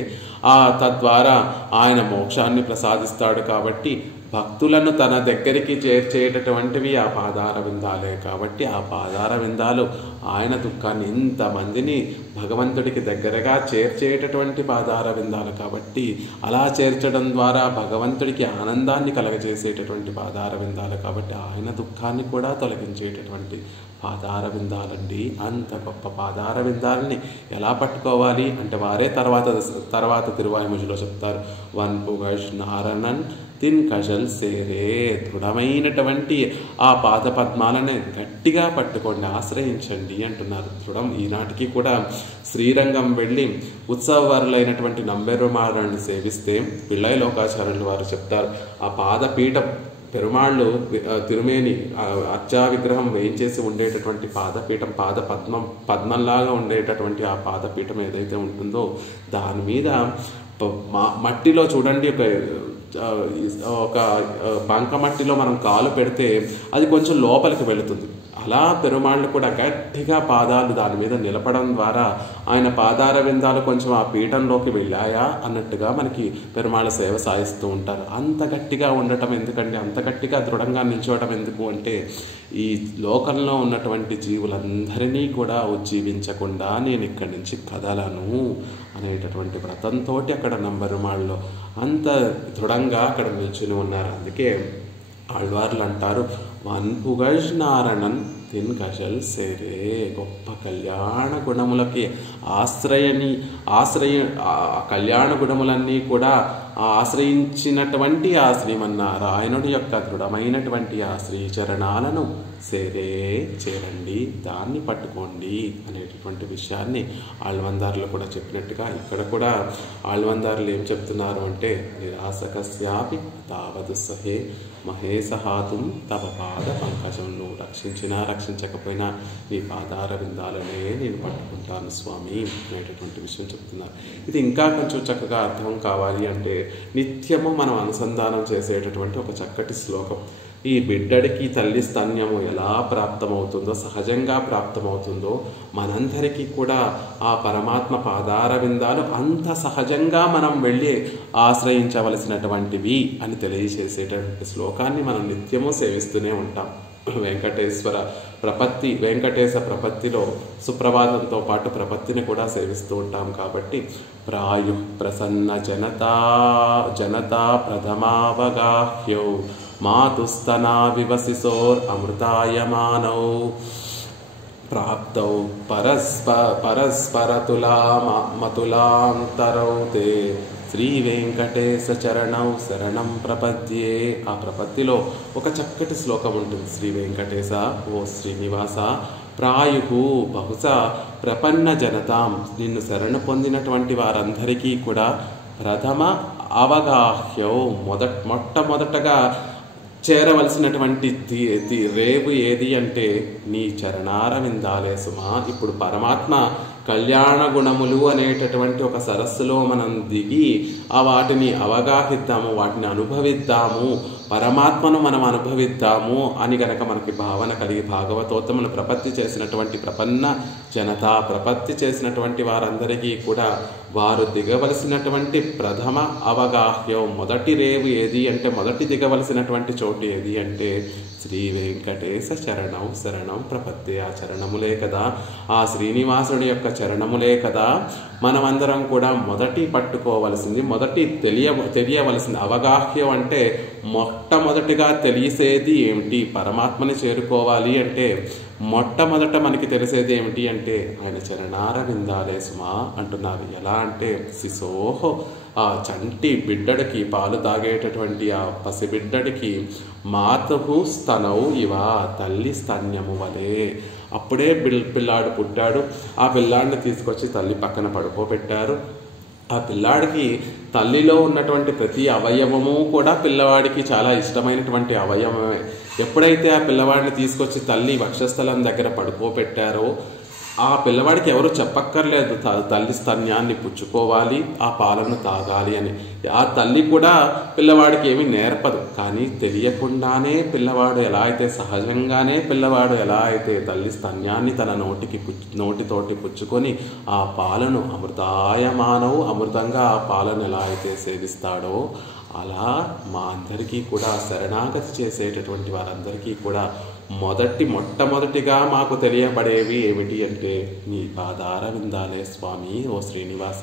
తద్వారా ఆయన మోక్షాన్ని ప్రసాదిస్తాడు. కాబట్టి భక్తులను తన దగ్గరికి చేర్చేటటువంటివి ఆ పాదార విందాలే. కాబట్టి ఆ పాదార విందాలు ఆయన దుఃఖాన్ని ఇంతమందిని భగవంతుడికి దగ్గరగా చేర్చేటటువంటి పాదార విందాలు. కాబట్టి అలా చేర్చడం ద్వారా భగవంతుడికి ఆనందాన్ని కలగజేసేటటువంటి పాదార విందాలు. కాబట్టి ఆయన దుఃఖాన్ని కూడా తొలగించేటటువంటి పాదార విందాలండి. అంత గొప్ప పాదార విందాలని ఎలా పట్టుకోవాలి అంటే వారే తర్వాత తిరువాయిముజిలో చెప్తారు. వన్ పుగష్ నారనన్ తిన్ కజల్ సేరే. దృఢమైనటువంటి ఆ పాద పద్మాలను గట్టిగా పట్టుకోండి, ఆశ్రయించండి అంటున్నారు. దృఢం. ఈనాటికి కూడా శ్రీరంగం వెళ్ళి ఉత్సవవారులైనటువంటి నంబెరుమాళ్ళని సేవిస్తే పిళ్ళై లోకాచార్యులు వారు చెప్తారు, ఆ పాదపీఠం పెరుమాళ్ళు తిరుమేని అర్చా విగ్రహం వేయించేసి ఉండేటటువంటి పాదపీఠం, పద్మంలాగా ఉండేటటువంటి ఆ పాదపీఠం ఏదైతే ఉంటుందో దాని మీద మట్టిలో చూడండి ఒక బంకమట్టిలో మనం కాలు పెడితే అది కొంచెం లోపలికి వెళుతుంది. అలా పెరుమాళ్ళు కూడా గట్టిగా పాదాలు దాని మీద నిలపడం ద్వారా ఆయన పాదార విందాలు కొంచెం ఆ పీఠంలోకి వెళ్ళాయా అన్నట్టుగా మనకి పెరుమాళ్ళ సేవ సాయిస్తూ ఉంటారు. అంత గట్టిగా ఉండటం ఎందుకంటే, అంత గట్టిగా దృఢంగా నిల్చోవటం ఎందుకు అంటే, ఈ లోకంలో ఉన్నటువంటి జీవులందరినీ కూడా ఉజ్జీవించకుండా నేను ఇక్కడి నుంచి కదలను అనేటటువంటి వ్రతంతో అక్కడ నంబెరుమాళ్ళలో అంత దృఢంగా అక్కడ నిల్చుని ఉన్నారు. అందుకే ఆళ్వార్లు అంటారు, వన్పుగజ్ నారణన్ తిన్ కజల్ సేరే. గొప్ప కళ్యాణ గుణములకి కళ్యాణ గుణములన్నీ కూడా ఆశ్రయించినటువంటి ఆ శ్రీమన్నారాయణుడి యొక్క దృఢమైనటువంటి ఆ శ్రీచరణాలను చేరండి, దాన్ని పట్టుకోండి అనేటటువంటి విషయాన్ని ఆళ్వందారులు కూడా చెప్పినట్టుగా ఇక్కడ కూడా ఆళ్వందారులు ఏం చెప్తున్నారు అంటే, నిరాసకస్యాపి తావదు సహే మహేసహాతుం తవ పాద పంకజం. నువ్వు రక్షించినా రక్షించకపోయినా నీ పాదార విందాలనే నేను పట్టుకుంటాను స్వామి అనేటటువంటి విషయం చెప్తున్నారు. ఇది ఇంకా కొంచెం చక్కగా అర్థం కావాలి అంటే, నిత్యము మనం అనుసంధానం చేసేటటువంటి ఒక చక్కటి శ్లోకం. ఈ బిడ్డడికి తల్లి స్తన్యము ఎలా ప్రాప్తమవుతుందో, సహజంగా ప్రాప్తమవుతుందో, మనందరికీ కూడా ఆ పరమాత్మ పాదార విందాలు అంత సహజంగా మనం వెళ్ళి ఆశ్రయించవలసినటువంటివి అని తెలియజేసేటువంటి శ్లోకాన్ని మనం నిత్యము సేవిస్తూనే ఉంటాం. వెంకటేశ ప్రపత్తిలో సుప్రభాతంతో పాటు ప్రపత్తిని కూడా సేవిస్తూ ఉంటాం. కాబట్టి ప్రాయు ప్రసన్న జనతా ప్రథమావగాహ్యౌ మాతుస్తనా వివసిసోర్ అమృతాయమానౌ ప్రాప్తౌ పరస్పరతులా మతులాంతరౌ తే శ్రీ వెంకటేశ చరణౌ శరణం ప్రపద్యే. ఆ ప్రపత్తిలో ఒక చక్కటి శ్లోకం ఉంటుంది. శ్రీ వెంకటేశ, ఓ శ్రీనివాస, ప్రాయు బహుశా ప్రపన్న జనతాం, నిన్ను శరణు పొందినటువంటి వారందరికీ కూడా ప్రథమ అవగాహ్యౌ, మొట్టమొదటగా చేరవలసినటువంటి రేవు ఏది అంటే నీ చరణార విందాలే సుమా. ఇప్పుడు పరమాత్మ కళ్యాణ గుణములు అనేటటువంటి ఒక సరస్సులో మనం దిగి వాటిని అవగాహిద్దాము, వాటిని అనుభవిద్దాము, పరమాత్మను మనం అనుభవిద్దాము అని గనక మనకి భావన కలిగి భాగవతోత్తమును ప్రపత్తి చేసినటువంటి ప్రపన్న జనత, ప్రపత్తి చేసినటువంటి వారందరికీ కూడా వారు దిగవలసినటువంటి ప్రథమ అవగాహ్యం, మొదటి రేవు ఏది అంటే, మొదటి దిగవలసినటువంటి చోటు ఏది అంటే శ్రీ వెంకటేశ శరణం ప్రపత్తి. ఆ చరణములే కదా, ఆ శ్రీనివాసుడి యొక్క చరణములే కదా మనమందరం కూడా మొదటి పట్టుకోవలసింది, మొదటి తెలియవలసింది. అవగాహ్యం అంటే మొట్టమొదటిగా తెలిసేది ఏమిటి? పరమాత్మని చేరుకోవాలి అంటే మొట్టమొదట మనకి తెలిసేది ఏమిటి అంటే ఆయన చరణార విందాలే సుమా అంటున్నారు. ఎలా అంటే శిశోహో ఆ చంటి బిడ్డడికి పాలు తాగేటటువంటి ఆ పసిబిడ్డడికి మాతృ స్తనవు ఇవ తల్లి స్తన్యము వలె. అప్పుడే పిల్లాడు పుట్టాడు. ఆ పిల్లాడిని తీసుకొచ్చి తల్లి పక్కన పడుకోబెట్టారు. ఆ పిల్లాడికి తల్లిలో ఉన్నటువంటి ప్రతి అవయవము కూడా పిల్లవాడికి చాలా ఇష్టమైనటువంటి అవయవమే. ఎప్పుడైతే ఆ పిల్లవాడిని తీసుకొచ్చి తల్లి వక్షస్థలం దగ్గర పడుకోబెట్టారో ఆ పిల్లవాడికి ఎవరు చెప్పక్కర్లేదు తల్లి స్తన్యాన్ని పుచ్చుకోవాలి, ఆ పాలను తాగాలి అని. ఆ తల్లి కూడా పిల్లవాడికి ఏమీ నేర్పదు. కానీ తెలియకుండానే పిల్లవాడు ఎలా అయితే సహజంగానే పిల్లవాడు ఎలా అయితే తల్లి స్తన్యాన్ని తన నోటితోటి పుచ్చుకొని ఆ పాలను అమృతాయమానవు అమృతంగా ఆ పాలను ఎలా అయితే సేవిస్తాడో అలా మా అందరికీ కూడా శరణాగతి చేసేటటువంటి వారందరికీ కూడా మొట్టమొదటిగా మాకు తెలియబడేవి ఏమిటి అంటే నీ పాదార విందాలే స్వామి ఓ శ్రీనివాస.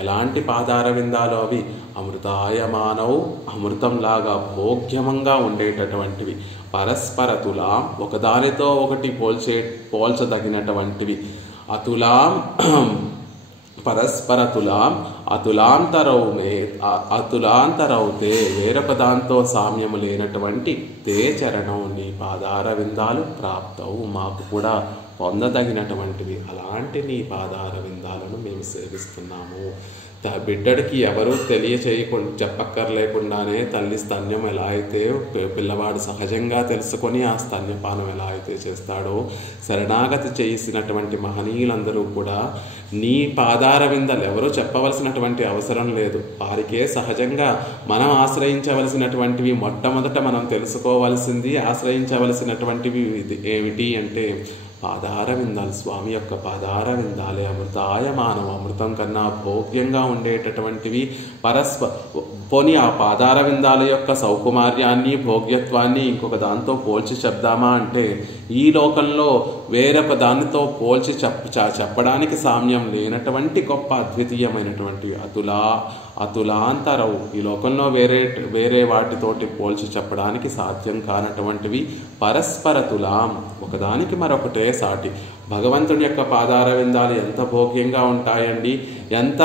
ఎలాంటి పాదార విందాలు అవి? అమృతాయమానవు అమృతంలాగా భోగ్యమంగా ఉండేటటువంటివి, పరస్పర తులాం ఒకదానితో ఒకటి పోల్చదగినటువంటివి, అతులాం పరస్పర తులాం అతులాంతరవుతే వేరొక దాంతో సామ్యము లేనటువంటి తే చరణం నీ పాదార విందాలు ప్రాప్తవు మాకు కూడా పొందదగినటువంటివి. అలాంటి నీ పాదార విందాలను మేము సేవిస్తున్నాము. బిడ్డడికి ఎవరూ చెప్పక్కర్లేకుండానే తల్లి స్తన్యం ఎలా అయితే పిల్లవాడు సహజంగా తెలుసుకొని ఆ స్తన్యపానం ఎలా అయితే చేస్తాడో శరణాగతి చేసినటువంటి మహనీయులందరూ కూడా నీ పాదార విందాలు ఎవరూ చెప్పవలసినటువంటి అవసరం లేదు. వారికే సహజంగా మనం ఆశ్రయించవలసినటువంటివి మొట్టమొదట మనం తెలుసుకోవాల్సింది ఆశ్రయించవలసినటువంటివి ఏమిటి అంటే పాదార విందాలు. స్వామి యొక్క పాదార విందాలే అమృతాయమానవ అమృతం కన్నా భోగ్యంగా ఉండేటటువంటివి. పోనీ ఆ పాదార విందాల యొక్క సౌకుమార్యాన్ని భోగ్యత్వాన్ని ఇంకొక దాంతో పోల్చి చెప్దామా అంటే ఈ లోకంలో వేరొక దానితో పోల్చి చెప్పడానికి సామ్యం లేనటువంటి గొప్ప అద్వితీయమైనటువంటి అతులాంతరవు ఈ లోకంలో వేరే వాటితోటి పోల్చి చెప్పడానికి సాధ్యం కానటువంటివి. పరస్పర తులాం ఒకదానికి మరొకటే సాటి. భగవంతుడి యొక్క పాదార విందాలు ఎంత భోగ్యంగా ఉంటాయండి, ఎంత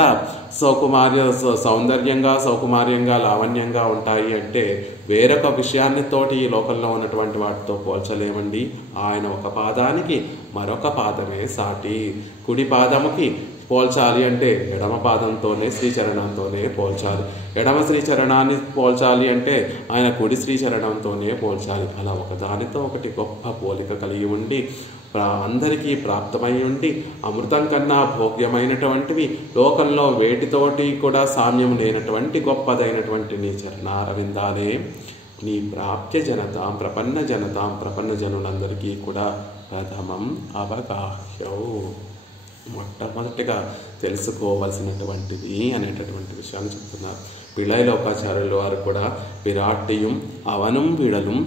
సౌకుమార్యంగా లావణ్యంగా ఉంటాయి అంటే వేరొక విషయాన్ని తోటి ఈ లోకంలో ఉన్నటువంటి వాటితో పోల్చలేమండి. ఆయన ఒక పాదానికి మరొక పాదమే సాటి. కుడి పాదముకి పోల్చాలి అంటే ఎడమ పాదంతోనే శ్రీచరణంతోనే పోల్చాలి, ఎడమ శ్రీచరణాన్ని పోల్చాలి అంటే ఆయన కుడి శ్రీచరణంతోనే పోల్చాలి. అలా ఒకదానితో ఒకటి గొప్ప పోలిక కలిగి ఉండి అందరికీ ప్రాప్తమై ఉండి అమృతం కన్నా భోగ్యమైనటువంటివి లోకంలో వేటితోటి కూడా సామ్యం లేనటువంటి గొప్పదైనటువంటి నీ చరణారవిందాలే నీ ప్రాప్య జనతాం ప్రపన్న జనులందరికీ కూడా ప్రథమం అవగాహ్యౌ మొట్టమొదటిగా తెలుసుకోవలసినటువంటిది అనేటటువంటి విషయాన్ని చెప్తున్నారు. పిళ్ళైలోకాచార్యుల వారు కూడా విరాట్టియం అవనం విడలం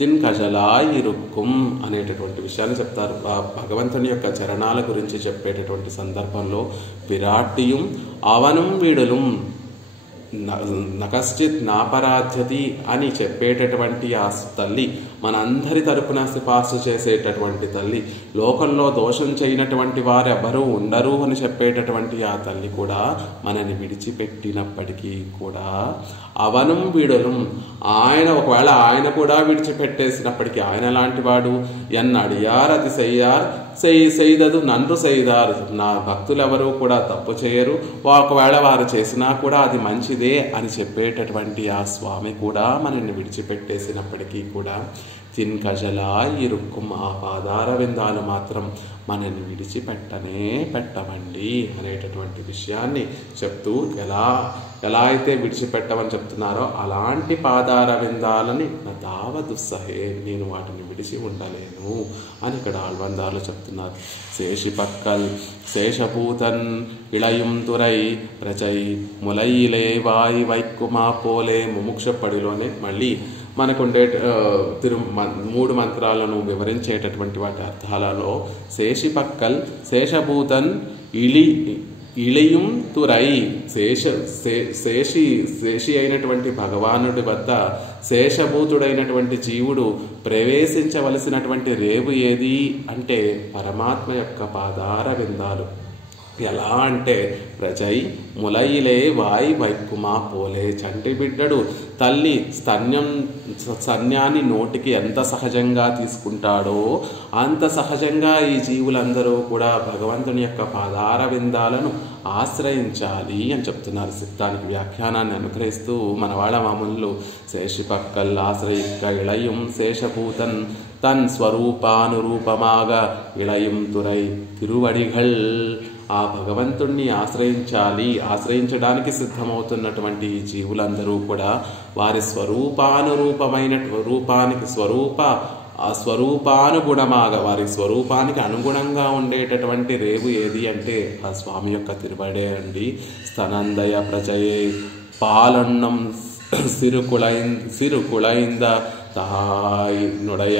తిన్కజలాయిరుక్కుం అనేటటువంటి విషయాన్ని చెప్తారు. భగవంతుని యొక్క చరణాల గురించి చెప్పేటటువంటి సందర్భంలో విరాట్టియం అవనం విడలం నకశ్చిత్ నాపరాధ్యతి అని చెప్పేటటువంటి ఆ తల్లి మనందరి తరపున సిఫార్సు చేసేటటువంటి తల్లి, లోకంలో దోషం చేయనటువంటి వారు ఎవరూ ఉండరు అని చెప్పేటటువంటి ఆ తల్లి కూడా మనని విడిచిపెట్టినప్పటికీ కూడా అవనం విడలం ఒకవేళ ఆయన కూడా విడిచిపెట్టేసినప్పటికీ ఆయన లాంటి వాడు ఎన్నడియార్ అది செய்தது నన్ను செய்தாరు. నా భక్తులెవరూ కూడా తప్పు చేయరు, ఒకవేళ వారు చేసినా కూడా అది మంచిదే అని చెప్పేటటువంటి ఆ స్వామి కూడా మనల్ని విడిచిపెట్టేసినప్పటికీ కూడా తిన్కజలా ఇరుక్కుం ఆ పాదార విందాలు మాత్రం మనల్ని పెట్టమండి అనేటటువంటి విషయాన్ని చెప్తూ ఎలా అయితే విడిచిపెట్టమని చెప్తున్నారో అలాంటి పాదార విందాలని నా దావ దుస్సహే నేను వాటిని విడిచి ఉండలేను అని ఇక్కడ ఆళ్వందాలు చెప్తున్నారు. శేషిపక్కల్ శేషపూతన్ ఇళయం తురై ప్రచై ములైలే వాయి వైక్కుమా పోలే ముముక్షపడిలోనే మళ్ళీ మనకుండే 3 మంత్రాలను వివరించేటటువంటి వాటి అర్థాలలో శేషిపక్కల్ శేషభూతన్ ఇళయం తురై శేషి అయినటువంటి భగవానుడి వద్ద శేషభూతుడైనటువంటి జీవుడు ప్రవేశించవలసినటువంటి రేవు ఏది అంటే పరమాత్మ యొక్క పాదార విందాలు. ఎలా అంటే ప్రజై ములయిలే వాయి వైక్కుమా పోలే. చంటి బిడ్డడు తల్లి స్తన్యాన్ని నోటికి ఎంత సహజంగా తీసుకుంటాడో అంత సహజంగా ఈ జీవులందరూ కూడా భగవంతుని యొక్క పాదార విందాలను ఆశ్రయించాలి అని చెప్తున్నారు. దానికి వ్యాఖ్యానాన్ని అనుగ్రహిస్తూ మనవాళ్ళ మామూలు శేషి పక్కల్ ఆశ్రయిక్క ఇళయం శేషభూతన్ తన్ స్వరూపానురూపమాగా ఇళయం తురై తిరువడిగల్. ఆ భగవంతుణ్ణి ఆశ్రయించడానికి సిద్ధమవుతున్నటువంటి ఈ జీవులందరూ కూడా వారి స్వరూపానురూపమైన రూపానికి స్వరూపానుగుణమాగా వారి స్వరూపానికి అనుగుణంగా ఉండేటటువంటి రేవు ఏది అంటే ఆ స్వామి యొక్క తిరువడే అండి. స్తనందయ ప్రజయే పాలన్నం సిరుకుళైంద தாய் நுடைய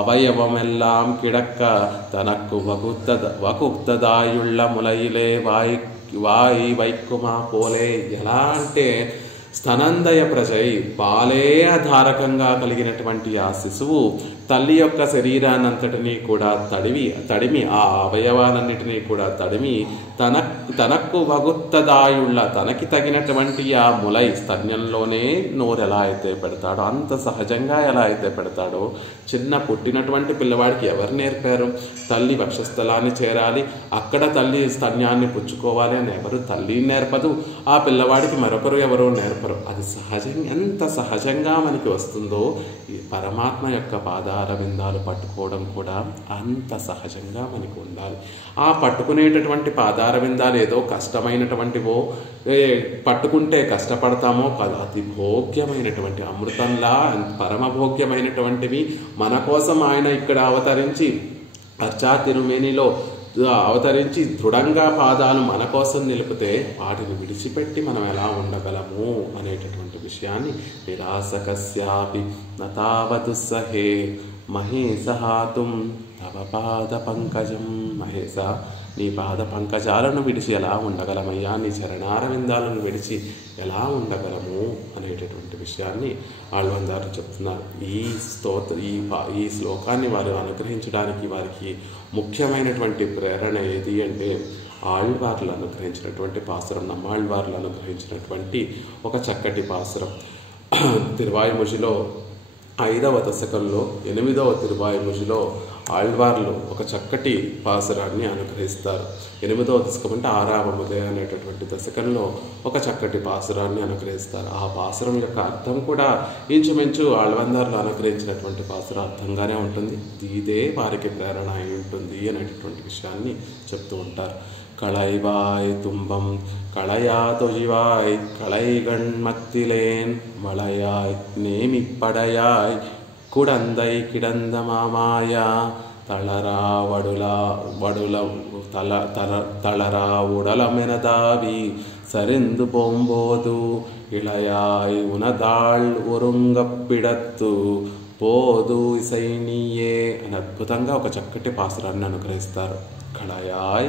அவயவமெல்லாம் கிடக்க தனக்கு வகுத்ததாயுள்ள ములయిలే వాయి వైక్కుమా పోలే. ఎలా అంటే స్తనందయ ప్రజై పాలే ఆధారకంగా కలిగినటువంటి ఆ శిశువు తల్లి యొక్క శరీరాన్నంతటినీ కూడా తడిమి ఆ అవయవాలన్నిటినీ కూడా తడిమి తనకు వగుత్తదాయుళ్ళ తనకి తగినటువంటి ఆ ములై స్తన్యంలోనే నోరు ఎలా అయితే పెడతాడో అంత సహజంగా ఎలా అయితే పెడతాడో చిన్న పుట్టినటువంటి పిల్లవాడికి ఎవరు నేర్పారు? తల్లి వక్షస్థలాన్ని చేరాలి, అక్కడ తల్లి స్తన్యాన్ని పుచ్చుకోవాలి అని ఎవరు తల్లి నేర్పదు, ఆ పిల్లవాడికి మరొకరు ఎవరో నేర్పరు. అది సహజంగా ఎంత సహజంగా మనకి వస్తుందో ఈ పరమాత్మ యొక్క పాదార విందాలు పట్టుకోవడం కూడా అంత సహజంగా మనకు ఉండాలి. ఆ పట్టుకునేటటువంటి పాదార విందాలు ఏదో కష్టమైనటువంటివో పట్టుకుంటే కష్టపడతామో కాదు, అతి భోగ్యమైనటువంటి అమృతంలా పరమభోగ్యమైనటువంటివి. మన కోసం ఆయన ఇక్కడ అవతరించి అర్చా తిరుమేనిలో అవతరించి దృఢంగా పాదాలు మన కోసం నిలిపితే వాటిని విడిచిపెట్టి మనం ఎలా ఉండగలము అనేటటువంటి విషయాన్ని నిరాసకస్యాపి నతావదుస్సహే మహేసహాతుం తవ పాద పంకజం. మహేశ నీ పాద పంకజాలను విడిచి ఎలా ఉండగలమయ్యా, నీ చరణారవిందాలను విడిచి ఎలా ఉండగలము అనేటటువంటి విషయాన్ని ఆళ్వారు చెప్తున్నారు. ఈ శ్లోకాన్ని వారు అనుగ్రహించడానికి వారికి ముఖ్యమైనటువంటి ప్రేరణ ఏది అంటే ఆళ్వార్లు అనుగ్రహించినటువంటి పాసురం, నమ్మాళ్వార్లు అనుగ్రహించినటువంటి ఒక చక్కటి పాసురం. తిరువాయుముజిలో 5వ దశకంలో 8వ తిరువాయుముజిలో ఆళ్వార్లు ఒక చక్కటి పాసురాన్ని అనుగ్రహిస్తారు. 8వ దశకం అంటే 6వ ముదే అనేటటువంటి దశకంలో ఒక చక్కటి పాసురాన్ని అనుగ్రహిస్తారు. ఆ పాసురం యొక్క అర్థం కూడా ఇంచుమించు ఆళ్వార్లు అనుగ్రహించినటువంటి పాసుర అర్థంగానే ఉంటుంది. ఇదే వారికి ప్రేరణ అయి ఉంటుంది అనేటటువంటి విషయాన్ని చెప్తూ ఉంటారు. களைவாய் துன்பம் களையாதொழிவாய் களைகண்மத்திலேன் வளையாய் நேமிப்படையாய் குடந்தை கிடந்த மாமாயா தளரா தளரா உடலமெனதாவி சரிந்து போம்போது இளையாய் உனதாள் ஒருங்கப்பிడత్తు పోదు ఇసై నీయే అని అద్భుతంగా ఒక చక్కటి పాసురాన్ని అనుగ్రహిస్తారు. కళైవాయ్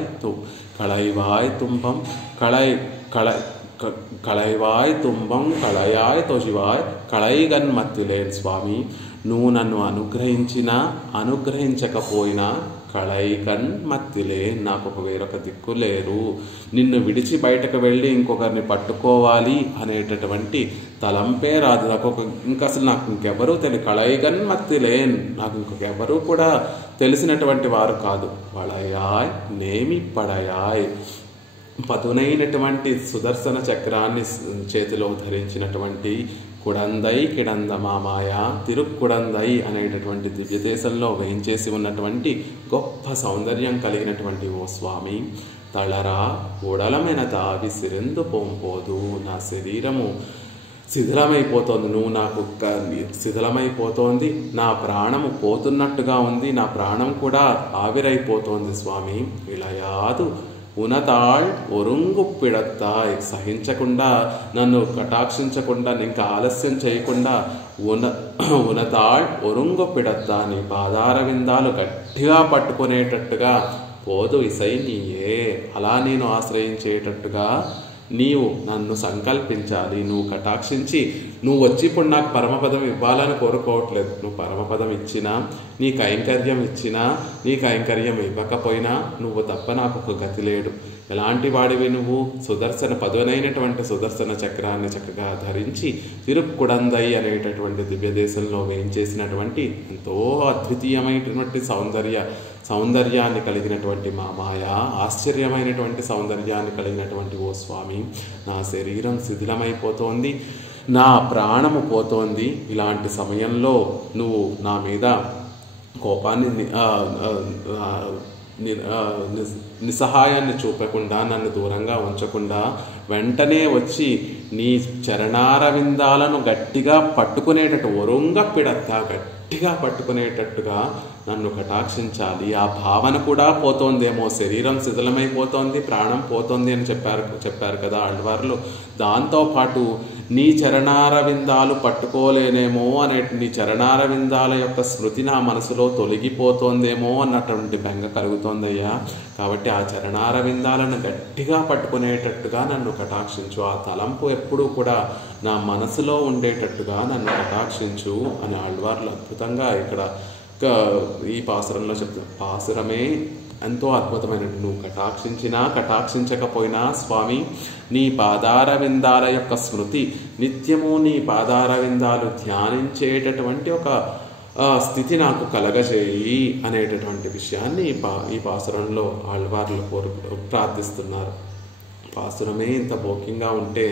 తుంబం కళైవాయ్ తుంబం కళయాయ్ తొజివాయ్ కళైగన్మత్తిలేన్. స్వామి నువ్వు నన్ను అనుగ్రహించినా అనుగ్రహించకపోయినా కళైగన్మత్తిలే, నాకు వేరొక దిక్కు లేరు, నిన్ను విడిచి బయటకు వెళ్ళి ఇంకొకరిని పట్టుకోవాలి అనేటటువంటి తలంపే రాదు నాకు. నాకు ఇంకెవరూ కళైగన్మత్తిలేన్, నాకు ఇంకొకెవరూ కూడా తెలిసినటువంటి వారు కాదు. వళయాయ్ నేమి పడయాయ్, పదునైనటువంటి సుదర్శన చక్రాన్ని చేతిలో ధరించినటువంటి కుడందై కిడంద మామాయ తిరుక్కుడందై అనేటటువంటి దివ్యదేశంలో వేయించేసి ఉన్నటువంటి గొప్ప సౌందర్యం కలిగినటువంటి ఓ స్వామి, తళరా ఉడలమైన తావి సిరెందు పోంపోదు, నా శరీరము శిథిలమైపోతోంది, నువ్వు నాకు శిథిలమైపోతోంది, నా ప్రాణము పోతున్నట్టుగా ఉంది, నా ప్రాణం కూడా ఆవిరైపోతోంది స్వామి. ఇళయాదు ఉనతాళ్ ఒరుంగుప్పిడత్తాయ్, సహించకుండా నన్ను కటాక్షించకుండా ఇంకా ఆలస్యం చేయకుండా ఉనతాళ్ ఒరుంగుప్పిడత్తా, నీ పాదార విందాలు గట్టిగా పట్టుకునేటట్టుగా పోదు ఇసై నీయే. అలా నేను ఆశ్రయించేటట్టుగా నీవు నన్ను సంకల్పించాలి. నువ్వు కటాక్షించి నువ్వు వచ్చి ఇప్పుడు నాకు పరమపదం ఇవ్వాలని కోరుకోవట్లేదు. నువ్వు పరమపదం ఇచ్చినా, నీ కైంకర్యం ఇచ్చినా, నీ కైంకర్యం ఇవ్వకపోయినా నువ్వు తప్ప నాకు ఒక గతి లేడు. ఎలాంటి వాడివి నువ్వు? పదునైనటువంటి సుదర్శన చక్రాన్ని చక్కగా ధరించి తిరుక్కుడందై అనేటటువంటి దివ్యదేశంలో వేయించేసినటువంటి ఎంతో అద్వితీయమైనటువంటి సౌందర్యాన్ని కలిగినటువంటి మా మాయ, ఆశ్చర్యమైనటువంటి సౌందర్యాన్ని కలిగినటువంటి ఓ స్వామి, నా శరీరం శిథిలమైపోతోంది, నా ప్రాణము పోతోంది. ఇలాంటి సమయంలో నువ్వు నా మీద కోపాన్ని నిస్సహాయాన్ని చూపకుండా, నన్ను దూరంగా ఉంచకుండా వెంటనే వచ్చి నీ చరణారవిందాలను గట్టిగా పట్టుకునేటట్టు, ఒరుంగ పిడత్త గట్టిగా పట్టుకునేటట్టుగా నన్ను కటాక్షించాలి. ఆ భావన కూడా పోతోందేమో, శరీరం శిథిలమైపోతోంది, ప్రాణం పోతోంది అని చెప్పారు కదా ఆళ్వార్లు. దాంతోపాటు నీ చరణారవిందాలు పట్టుకోలేనేమో నీ చరణారవిందాల యొక్క స్మృతి నా మనసులో తొలగిపోతోందేమో అన్నటువంటి బెంగ కలుగుతోందయ్యా. కాబట్టి ఆ చరణారవిందాలను గట్టిగా పట్టుకునేటట్టుగా నన్ను కటాక్షించు. ఆ తలంపు ఎప్పుడూ కూడా నా మనసులో ఉండేటట్టుగా నన్ను కటాక్షించు అని ఆళ్వార్లు అద్భుతంగా ఇక్కడ ఈ పాసురంలో చెప్తాను. పాసురమే ఎంతో అద్భుతమైనట్టు. నువ్వు కటాక్షించినా కటాక్షించకపోయినా స్వామి, నీ పాదారవిందాల యొక్క స్మృతి నిత్యము, నీ పాదారవిందాలు ధ్యానించేటటువంటి ఒక స్థితి నాకు కలగజేయి అనేటటువంటి విషయాన్ని ఈ పాసురంలో ఆళ్వార్లు ప్రార్థిస్తున్నారు. పాసురమే ఇంత భోగ్యంగా ఉంటే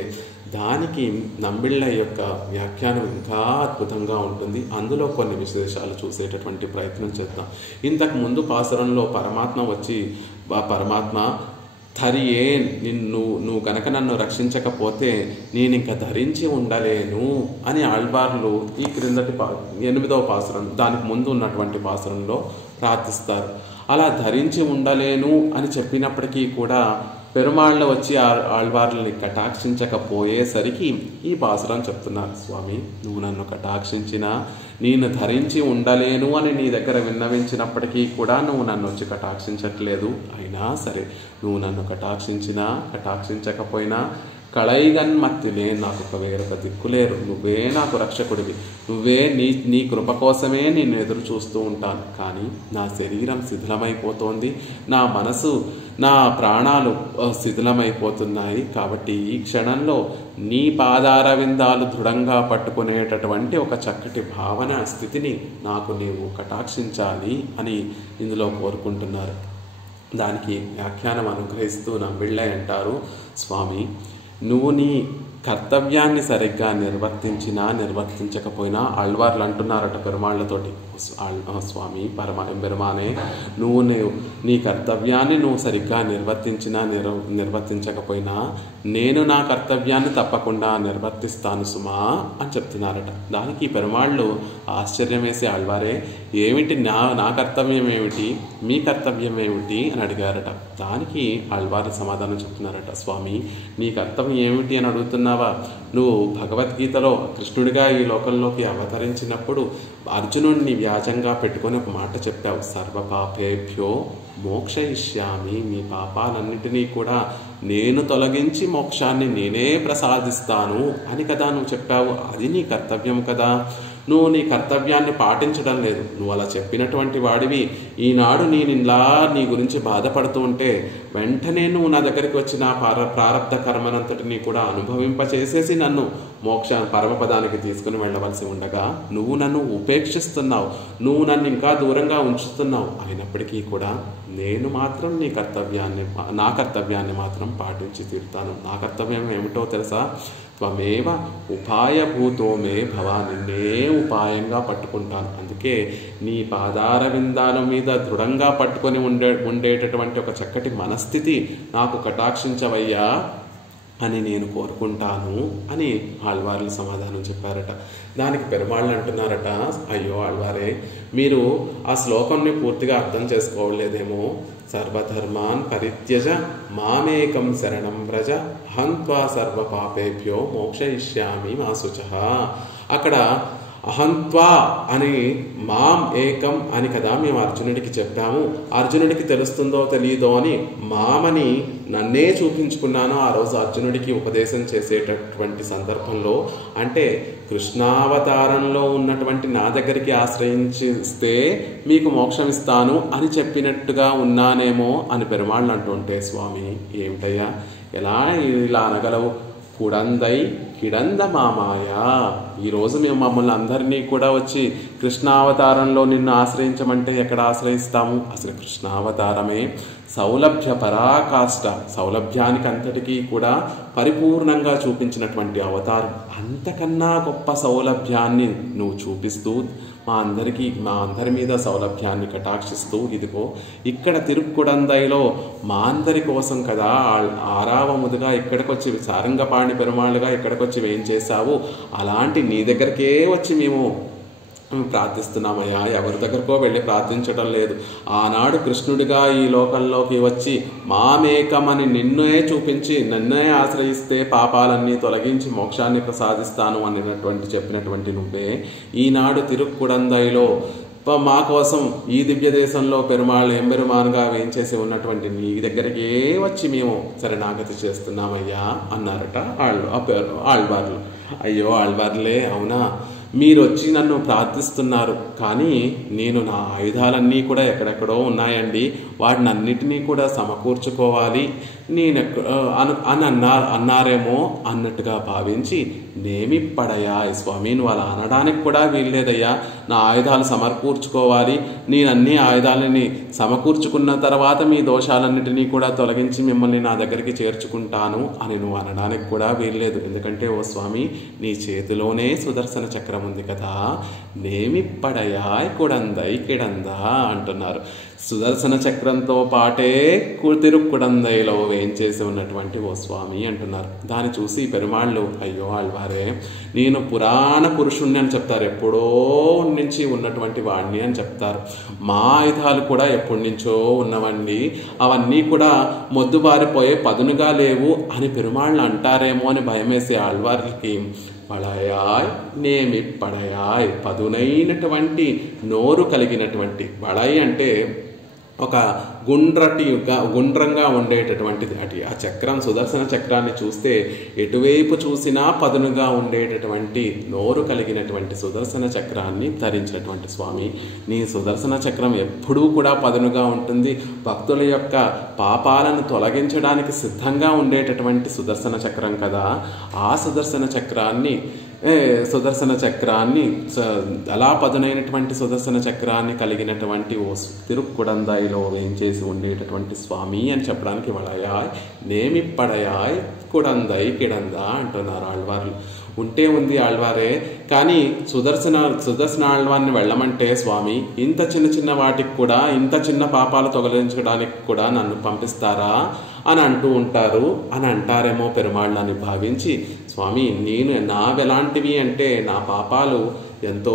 దానికి నంబిళ్ళ యొక్క వ్యాఖ్యానం ఇంకా అద్భుతంగా ఉంటుంది. అందులో కొన్ని విశేషాలు చూసేటటువంటి ప్రయత్నం చేద్దాం. ఇంతకు ముందు పాసురంలో పరమాత్మ వచ్చి, పరమాత్మ ధరియే, నువ్వు కనుక నన్ను రక్షించకపోతే నేను ఇంకా ధరించి ఉండలేను అని ఆళ్వార్లు ఈ క్రిందటి 8వ పాసురం, దానికి ముందు ఉన్నటువంటి పాసురంలో ప్రార్థిస్తారు. అలా ధరించి ఉండలేను అని చెప్పినప్పటికీ కూడా పెరుమాళ్ళు వచ్చి ఆళ్వార్లని కటాక్షించకపోయేసరికి ఈ పాసురం చెప్తున్నారు. స్వామి, నువ్వు నన్ను కటాక్షించినా నేను ధరించి ఉండలేను అని నీ దగ్గర విన్నవించినప్పటికీ కూడా నువ్వు నన్ను వచ్చి కటాక్షించట్లేదు. అయినా సరే, నువ్వు నన్ను కటాక్షించినా కటాక్షించకపోయినా కళైగన్మత్తిలే, నాకు ఒక వేరొక దిక్కులేరు. నువ్వే నాకు రక్షకుడివి, నువ్వే నీ కృప కోసమే నేను ఎదురు చూస్తూ ఉంటాను. కానీ నా శరీరం శిథిలమైపోతోంది, నా మనసు, నా ప్రాణాలు శిథిలమైపోతున్నాయి. కాబట్టి ఈ క్షణంలో నీ పాదారవిందాలు దృఢంగా పట్టుకునేటటువంటి ఒక చక్కటి భావన స్థితిని నాకు నీవు కటాక్షించాలి అని ఇందులో కోరుకుంటున్నారు. దానికి వ్యాఖ్యానం అనుగ్రహిస్తూ నంబిళ్ళ అంటారు, స్వామి, నువ్వు నీ కర్తవ్యాన్ని సరిగ్గా నిర్వర్తించకపోయినా ఆళ్వార్లు అంటున్నారట పెరుమాళ్లతోటి, స్వామి పెరుమానే, నువ్వు నీ కర్తవ్యాన్ని నువ్వు సరిగ్గా నిర్వర్తించకపోయినా నేను నా కర్తవ్యాన్ని తప్పకుండా నిర్వర్తిస్తాను సుమా అని చెప్తున్నారట. దానికి పెరుమాళ్ళు ఆశ్చర్యం వేసి, ఆళ్వారే ఏమిటి నా కర్తవ్యం ఏమిటి, మీ కర్తవ్యం ఏమిటి అని అడిగారట. దానికి ఆళ్వారు సమాధానం చెప్తున్నారట, స్వామి, నీ కర్తవ్యం ఏమిటి అని అడుగుతున్నావా? నువ్వు భగవద్గీతలో కృష్ణుడిగా ఈ లోకంలోకి అవతరించినప్పుడు అర్జునుడిని వ్యాజంగా పెట్టుకొని ఒక మాట చెప్పావు, సర్వపాపేభ్యో మోక్షయిష్యామి, మీ పాపాలన్నిటినీ కూడా నేను తొలగించి మోక్షాన్ని నేనే ప్రసాదిస్తాను అని కదా నువ్వు చెప్పావు. అది నీ కర్తవ్యం కదా. నువ్వు నీ కర్తవ్యాన్ని పాటించడం లేదు. నువ్వు అలా చెప్పినటువంటి వాడివి. ఈనాడు నేను ఇలా నీ గురించి బాధపడుతూ ఉంటే వెంటనే నువ్వు నా దగ్గరికి వచ్చి నా ప్రారబ్ధ కర్మనంతటినీ కూడా అనుభవింపచేసేసి నన్ను పరమపదానికి తీసుకుని వెళ్ళవలసి ఉండగా నువ్వు నన్ను ఉపేక్షిస్తున్నావు, నువ్వు నన్ను ఇంకా దూరంగా ఉంచుతున్నావు. అయినప్పటికీ కూడా నేను మాత్రం నా కర్తవ్యాన్ని మాత్రం పాటించి తీరుతాను. నా కర్తవ్యం ఏమిటో తెలుసా? త్వమేవ ఉపాయభూతో మే భవ, నిన్నే ఉపాయంగా పట్టుకుంటాను. అందుకే నీ పాదారవిందాల మీద దృఢంగా పట్టుకొని ఉండేటటువంటి ఒక చక్కటి మనస్థితి నాకు కటాక్షించవయ్యా అని నేను కోరుకుంటాను అని ఆళ్వార్లు సమాధానం చెప్పారట. దానికి పెరుమాళ్ళు అంటున్నారట, అయ్యో ఆళ్వారే, మీరు ఆ శ్లోకంని పూర్తిగా అర్థం చేసుకోవలేదేమో. సర్వధర్మాన్ పరిత్యజ మామేకం శరణం వ్రజ హంత్వా సర్వ పాపేభ్యో మోక్షయిష్యామి మా శుచః. అక్కడ అహంత్వా అని మాం ఏకం అని కదా మేము అర్జునుడికి చెప్పాము. అర్జునుడికి తెలుస్తుందో తెలియదో అని మామని నన్నే చూపించుకున్నాను ఆ రోజు అర్జునుడికి ఉపదేశం చేసేటటువంటి సందర్భంలో. అంటే కృష్ణావతారంలో ఉన్నటువంటి నా దగ్గరికి ఆశ్రయించిస్తే మీకు మోక్షం ఇస్తాను అని చెప్పినట్టుగా ఉన్నానేమో అని పెరుమాళ్ళు అంటుంటే, స్వామి ఏమిటయ్యా ఎలా ఇలా అనగలవు? కుడందై కిడంద మామాయ. ఈరోజు మేము మమ్మల్ని అందరినీ కూడా వచ్చి కృష్ణావతారంలో నిన్ను ఆశ్రయించమంటే ఎక్కడ ఆశ్రయిస్తాము? అసలు కృష్ణావతారమే సౌలభ్య పరాకాష్ట, సౌలభ్యానికి అంతటికీ కూడా పరిపూర్ణంగా చూపించినటువంటి అవతారం. అంతకన్నా గొప్ప సౌలభ్యాన్ని నువ్వు చూపిస్తూ మా అందరి మీద సౌలభ్యాన్ని కటాక్షిస్తూ ఇదిగో ఇక్కడ తిరుక్కుడందైలో మా అందరి కోసం కదా ఆరావముదుగా ఇక్కడికొచ్చి సారంగపాణి పెరుమాళ్ళుగా ఇక్కడికొచ్చి వేం చేశావు. అలాంటి నీ దగ్గరికే వచ్చి మేము ప్రార్థిస్తున్నామయ్యా. ఎవరి దగ్గరకో వెళ్ళి ప్రార్థించడం లేదు. ఆనాడు కృష్ణుడిగా ఈ లోకంలోకి వచ్చి మామేకమని నిన్నే చూపించి నన్నే ఆశ్రయిస్తే పాపాలన్నీ తొలగించి మోక్షాన్ని ప్రసాదిస్తాను అనినటువంటి చెప్పినటువంటి నువ్వే ఈనాడు తిరుక్కుడందైలో మా కోసం ఈ దివ్య దేశంలో పెరుమాళ్ళు ఎంబెరుమానుగా వేయించేసి ఉన్నటువంటి నీ దగ్గరికే వచ్చి మేము శరణాగతి చేస్తున్నామయ్యా అన్నారట ఆళ్వార్లు. అయ్యో ఆళ్వార్లే, అవునా, మీరు వచ్చి నన్ను ప్రార్థిస్తున్నారు, కానీ నేను నా ఆయుధాలన్నీ కూడా ఎక్కడెక్కడో ఉన్నాయండి, వాటిని అన్నిటినీ కూడా సమకూర్చుకోవాలి నేను అన్నారేమో అన్నట్టుగా భావించి నేమి పడయా స్వామి, నువ్వు అలా అనడానికి కూడా వీల్లేదయ్యా. నా ఆయుధాలు సమకూర్చుకోవాలి, నేను అన్ని ఆయుధాలని సమకూర్చుకున్న తర్వాత మీ దోషాలన్నిటినీ కూడా తొలగించి మిమ్మల్ని నా దగ్గరికి చేర్చుకుంటాను అని నువ్వు అనడానికి కూడా వీల్లేదు. ఎందుకంటే ఓ స్వామి, నీ చేతిలోనే సుదర్శన చక్రం ఉంది కదా, నేమి పడయా కుడందై కిడందా అంటున్నారు. సుదర్శన చక్రంతో పాటే తిరుక్కుడందైలో వేయించేసి ఉన్నటువంటి ఓ స్వామి అంటున్నారు. దాన్ని చూసి పెరుమాళ్ళు అయ్యో ఆళ్వారే, నేను పురాణ పురుషుణ్ణి అని చెప్తారు, ఎప్పుడో నుంచి ఉన్నటువంటి వాడిని అని చెప్తారు. మా ఆయుధాలు కూడా ఎప్పటి నుంచో ఉన్నవండి, అవన్నీ కూడా మొద్దుబారిపోయే పదునుగా లేవు అని పెరుమాళ్ళు అంటారేమో అని భయమేసే ఆళ్వార్లకి వళయాయ్ నేమి పడయాయ్, పదునైనటువంటి నోరు కలిగినటువంటి, వళయ్ అంటే ఒక గుండ్రంగా ఉండేటటువంటిది. అటు ఆ చక్రం సుదర్శన చక్రాన్ని చూస్తే ఎటువైపు చూసినా పదునుగా ఉండేటటువంటి నోరు కలిగినటువంటి సుదర్శన చక్రాన్ని ధరించినటువంటి స్వామి. నీ సుదర్శన చక్రం ఎప్పుడూ కూడా పదునుగా ఉంటుంది. భక్తుల యొక్క పాపాలను తొలగించడానికి సిద్ధంగా ఉండేటటువంటి సుదర్శన చక్రం కదా. ఆ సుదర్శన చక్రాన్ని అలా పదునైనటువంటి సుదర్శన చక్రాన్ని కలిగినటువంటి ఓ తిరుక్కుడందైలో వేయించేసి ఉండేటటువంటి స్వామి అని చెప్పడానికి వళయాయ్ నేమి పడయాయ్ కుడందై కిడందా అంటున్నారు ఆళ్వార్లు. ఉంటే ఉంది ఆళ్వారే, కానీ సుదర్శన ఆళ్వాన్ని వెళ్ళమంటే స్వామి ఇంత చిన్న వాటికి కూడా, ఇంత చిన్న పాపాలు తొలగించడానికి కూడా నన్ను పంపిస్తారా అని అంటూ ఉంటారు అని అంటారేమో పెరుమాళ్ళు అని భావించి, స్వామి నావెలాంటివి అంటే నా పాపాలు ఎంతో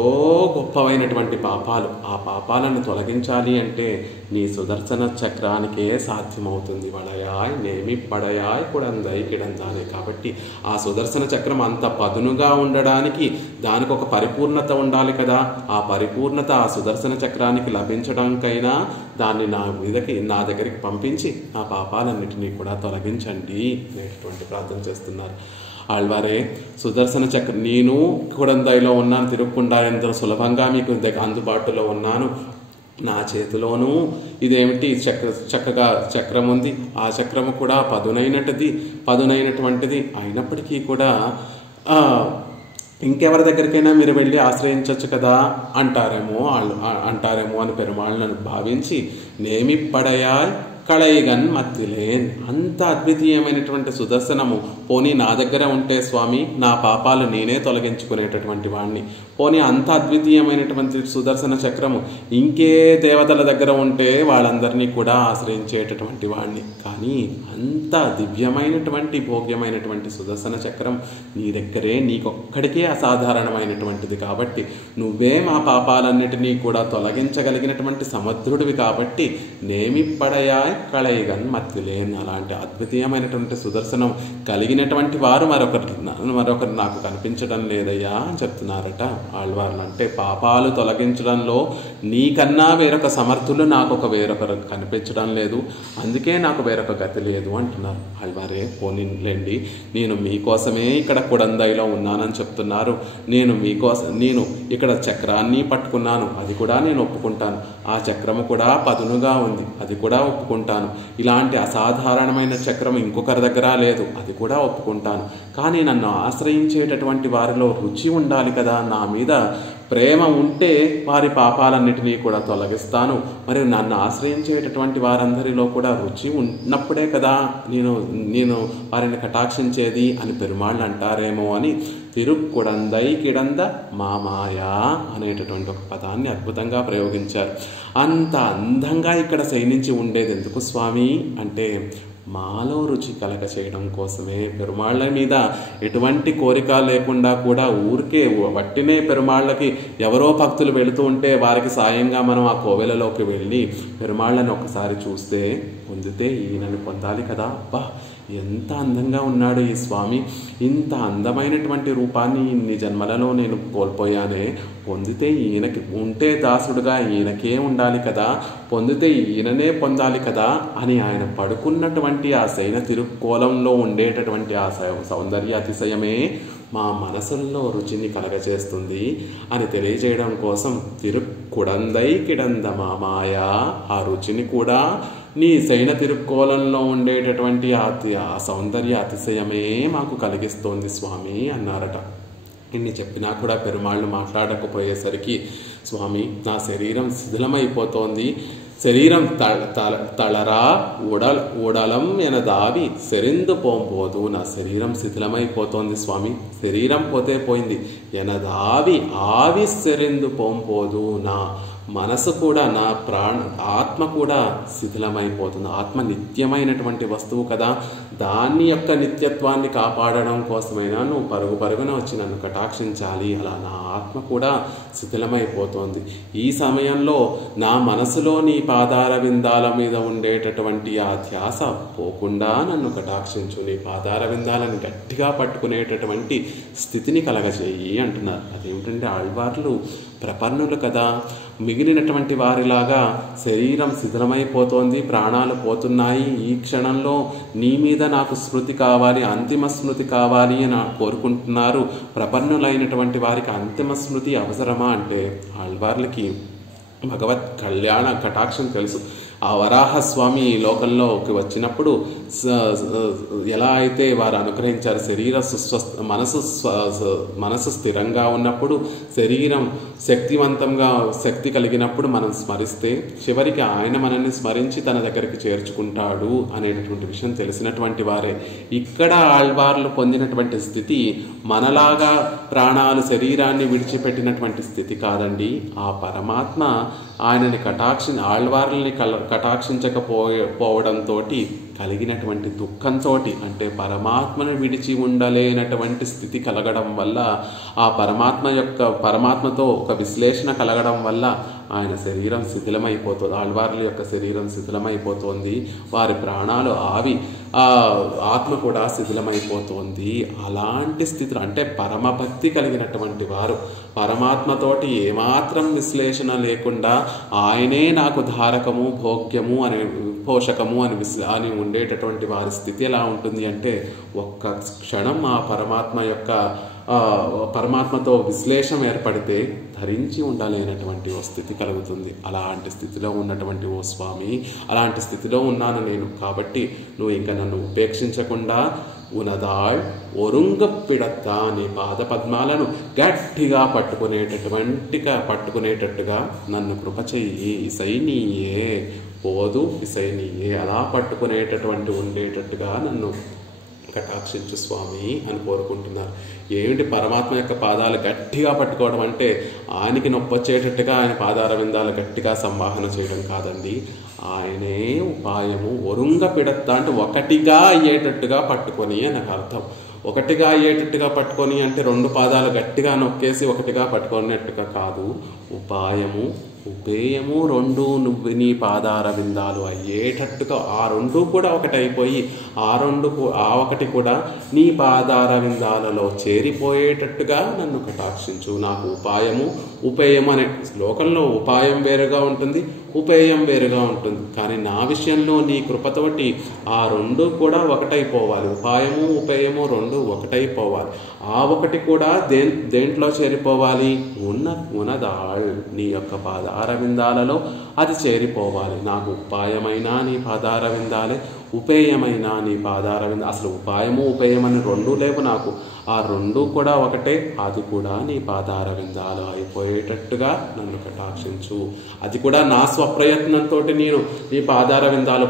గొప్పవైనటువంటి పాపాలు. ఆ పాపాలను తొలగించాలి అంటే నీ సుదర్శన చక్రానికే సాధ్యమవుతుంది. వళయాయ్ నేమి పడయాయ్ కుడందై కిడందానే. కాబట్టి ఆ సుదర్శన చక్రం అంత పదునుగా ఉండడానికి దానికి ఒక పరిపూర్ణత ఉండాలి కదా. ఆ పరిపూర్ణత ఆ సుదర్శన చక్రానికి లభించడానికైనా దాన్ని నా దగ్గరికి పంపించి ఆ పాపాలన్నిటినీ కూడా తొలగించండి అనేటువంటి ప్రార్థన చేస్తున్నారు ఆళ్వారే. సుదర్శన చక్రం నేను కుడందైలో ఉన్నాను, తిరుక్కుండాయంత సులభంగా మీకు అందుబాటులో ఉన్నాను, నా చేతిలోనూ ఇదేమిటి చక్కగా చక్రం ఉంది. ఆ చక్రము కూడా పదునైనటువంటిది అయినప్పటికీ కూడా ఇంకెవరి దగ్గరికైనా మీరు వెళ్ళి ఆశ్రయించవచ్చు కదా అంటారేమో అని పెరుమాళ్ళను భావించి నేమి పడయాయ్ కళయిగన్ మత్తిలేన్. అంత అద్వితీయమైనటువంటి సుదర్శనము పోనీ నా దగ్గర ఉంటే స్వామి నా పాపాలు నేనే తొలగించుకునేటటువంటి వాడిని. పోనీ అంత అద్వితీయమైనటువంటి సుదర్శన చక్రము ఇంకే దేవతల దగ్గర ఉంటే వాళ్ళందరినీ కూడా ఆశ్రయించేటటువంటి వాడిని. కానీ అంత దివ్యమైనటువంటి భోగ్యమైనటువంటి సుదర్శన చక్రం నీ దగ్గరే, నీకొక్కడికే అసాధారణమైనటువంటిది కాబట్టి నువ్వే మా పాపాలన్నిటినీ కూడా తొలగించగలిగినటువంటి సమర్థుడివి కాబట్టి నేమి పడయాయ్ కళయిగన్ మత్తిలేన్. అలాంటి అద్వితీయమైనటువంటి సుదర్శనం కలిగినటువంటి వారు మరొకరు నాకు కనిపించడం లేదయ్యా అని చెప్తున్నారట ఆళ్వార్లు. అంటే పాపాలు తొలగించడంలో నీకన్నా వేరొక సమర్థులు నాకు వేరొకరు కనిపించడం లేదు, అందుకే నాకు వేరొక గతి లేదు అంటున్నారు ఆళ్వారే. పోనీలేండి, నేను మీకోసమే ఇక్కడ కుడందైలో ఉన్నానని చెప్తున్నారు. నేను ఇక్కడ చక్రాన్ని పట్టుకున్నాను, అది కూడా నేను ఒప్పుకుంటాను. ఆ చక్రము కూడా పదునుగా ఉంది, అది కూడా ఒప్పుకుంటాను. ఇలాంటి అసాధారణమైన చక్రం ఇంకొకరి దగ్గర లేదు, అది కూడా ఒప్పుకుంటాను. కానీ నన్ను ఆశ్రయించేటటువంటి వారిలో రుచి ఉండాలి కదా, నా మీద ప్రేమ ఉంటే వారి పాపాలన్నిటినీ కూడా తొలగిస్తాను. మరియు నన్ను ఆశ్రయించేటటువంటి వారందరిలో కూడా రుచి ఉన్నప్పుడే కదా నేను వారిని కటాక్షించేది అని పెరుమాళ్ళు అంటారేమో అని తిరుక్కుడందై కిడంద మామాయా అనేటటువంటి ఒక పదాన్ని అద్భుతంగా ప్రయోగించారు. అంత అందంగా ఇక్కడ శయనించి ఉండేది ఎందుకు స్వామి అంటే మాలో రుచి కలగ చేయడం కోసమే. పెరుమాళ్ళ మీద ఎటువంటి కోరిక లేకుండా కూడా ఊరికే వట్టినే పెరుమాళ్ళకి ఎవరో భక్తులు వెళుతూ ఉంటే వారికి సాయంగా మనం ఆ కోవెలలోకి వెళ్ళి పెరుమాళ్ళని ఒకసారి చూస్తే పొందితే ఈయనని పొందాలి కదా. అబ్బా ఎంత అందంగా ఉన్నాడు ఈ స్వామి, ఇంత అందమైనటువంటి రూపాన్ని ఇన్ని జన్మలలో నేను కోల్పోయానే, పొందితే ఈయనకి ఉంటే దాసుడుగా ఈయనకే ఉండాలి కదా, పొందితే ఈయననే పొందాలి కదా అని ఆయన పడుకున్నటువంటి ఆ శయన తిరుక్కోలంలో ఉండేటటువంటి ఆ సౌందర్య అతిశయమే మా మనసుల్లో రుచిని కలగచేస్తుంది అని తెలియజేయడం కోసం తిరుక్కుడందై కిడంద మామాయా, ఆ రుచిని కూడా నీ శయన తిరుక్కోలంలో ఉండేటటువంటి ఆ సౌందర్య అతిశయమే మాకు కలిగిస్తోంది స్వామి అన్నారట. ఇన్ని చెప్పినా కూడా పెరుమాళ్ళు మాట్లాడకపోయేసరికి స్వామి నా శరీరం శిథిలమైపోతోంది, శరీరం తళరా ఉడలం ఎనదావి సెరిందు పోంపోదు. నా శరీరం శిథిలమైపోతోంది స్వామి, శరీరం పోతే పోయింది, ఎనదావి ఆవి సెరిందు పోంపోదు. నా మనసు కూడా నా ఆత్మ కూడా శిథిలమైపోతుంది. ఆత్మ నిత్యమైనటువంటి వస్తువు కదా, దాని యొక్క నిత్యత్వాన్ని కాపాడడం కోసమైనా నువ్వు పరుగున వచ్చి నన్ను కటాక్షించాలి. అలా నా ఆత్మ కూడా శిథిలమైపోతుంది. ఈ సమయంలో నా మనసులో నీ పాదార విందాల మీద ఉండేటటువంటి ఆ ధ్యాస పోకుండా నన్ను కటాక్షించు, నీ పాదార విందాలను గట్టిగా పట్టుకునేటటువంటి స్థితిని కలగజేయి అంటున్నారు. అదేమిటంటే ఆళ్వార్లు ప్రపన్నులు కదా, మిగిలినటువంటి వారిలాగా శరీరం శిథిలమైపోతోంది, ప్రాణాలు పోతున్నాయి, ఈ క్షణంలో నీ మీద నాకు స్మృతి కావాలి, అంతిమ స్మృతి కావాలి అని కోరుకుంటున్నారు. ప్రపన్నులైనటువంటి వారికి అంతిమ స్మృతి అవసరమా అంటే ఆళ్వార్లకి భగవత్ కళ్యాణ కటాక్షం తెలుసు. ఆ వరాహస్వామి ఈ లోకంలోకి వచ్చినప్పుడు ఎలా అయితే వారు అనుగ్రహించారు, శరీర మనసు స్థిరంగా ఉన్నప్పుడు, శరీరం శక్తివంతంగా శక్తి కలిగినప్పుడు మనం స్మరిస్తే చివరికి ఆయన మనల్ని స్మరించి తన దగ్గరికి చేర్చుకుంటాడు అనేటటువంటి విషయం తెలిసినటువంటి వారే. ఇక్కడ ఆళ్వార్లు పొందినటువంటి స్థితి మనలాగా ప్రాణాలు శరీరాన్ని విడిచిపెట్టినటువంటి స్థితి కాదండి. ఆ పరమాత్మ ఆయనని ఆళ్వార్లని కటాక్షించకపోవడంతో కలిగినటువంటి దుఃఖంతో, అంటే పరమాత్మను విడిచి ఉండలేనటువంటి స్థితి కలగడం వల్ల, ఆ పరమాత్మతో ఒక విశ్లేషణ కలగడం వల్ల ఆయన శరీరం శిథిలమైపోతుంది, ఆళ్వార్ల యొక్క శరీరం శిథిలమైపోతుంది, వారి ప్రాణాలు ఆత్మ కూడా శిథిలమైపోతుంది. అలాంటి స్థితిలో అంటే పరమభక్తి కలిగినటువంటి వారు పరమాత్మతోటి ఏమాత్రం విశ్లేషణ లేకుండా ఆయనే నాకు ధారకము భోగ్యము అనే పోషకము అని ఉండేటటువంటి వారి స్థితి ఎలా ఉంటుంది అంటే ఒక్క క్షణం ఆ పరమాత్మతో విశ్లేషణ ఏర్పడితే ధరించి ఉండలేనటువంటి ఓ స్థితి కలుగుతుంది. అలాంటి స్థితిలో ఉన్నటువంటి ఓ స్వామి, అలాంటి స్థితిలో ఉన్నాను నేను, కాబట్టి నువ్వు ఇంకా నన్ను ఉపేక్షించకుండా ఉనదాళ్ ఒరుంగప్పిడత్తా నీ పాద పద్మాలను గట్టిగా పట్టుకునేటట్టుగా నన్ను కృప చెయ్యి. ఇసైనీయే పోదు, ఇసైనీయే అలా పట్టుకునేటటువంటి ఉండేటట్టుగా నన్ను కటాక్షించు స్వామి అని కోరుకుంటున్నారు. ఏమిటి పరమాత్మ యొక్క పాదాలు గట్టిగా పట్టుకోవడం అంటే ఆయనకి నొప్పి వచ్చేటట్టుగా ఆయన పాదార విందాలు గట్టిగా సంవాహన చేయడం కాదండి. ఆయనే ఉపాయము. ఒరుంగ పిడత్తా అంటే ఒకటిగా అయ్యేటట్టుగా పట్టుకొని అని నాకు అర్థం. ఒకటిగా అయ్యేటట్టుగా పట్టుకొని అంటే రెండు పాదాలు గట్టిగా నొక్కేసి ఒకటిగా పట్టుకునేట్టుగా కాదు. ఉపాయము ఉపేయము రెండు నువ్వు నీ పాదార విందాలు అయ్యేటట్టుగా ఆ రెండు కూడా ఒకటైపోయి ఆ ఒకటి కూడా నీ పాదార విందాలలో చేరిపోయేటట్టుగా నన్ను కటాక్షించు. నాకు ఉపాయము ఉపేయం అనే శ్లోకంలో ఉపాయం వేరుగా ఉంటుంది, ఉపేయం వేరుగా ఉంటుంది. కానీ నా విషయంలో నీ కృపతోటి ఆ రెండు కూడా ఒకటైపోవాలి. ఉపాయము ఉపేయము రెండు ఒకటైపోవాలి. ఆ ఒకటి కూడా దేంట్లో చేరిపోవాలి? ఉన్నదాళ్ నీ యొక్క పాదార విందాలలో అది చేరిపోవాలి. నాకు ఉపాయమైన నీ పాదార విందాలే, ఉపేయమైన నీ పాదార వింద. అసలు ఉపాయము ఉపేయం అని రెండు లేవు నాకు. ఆ రెండు కూడా ఒకటే, అది కూడా నీ పాదార విందాలు అయిపోయేటట్టుగా నన్ను కటాక్షించు. అది కూడా నా స్వప్రయత్నంతో నేను నీ పాదార విందాలు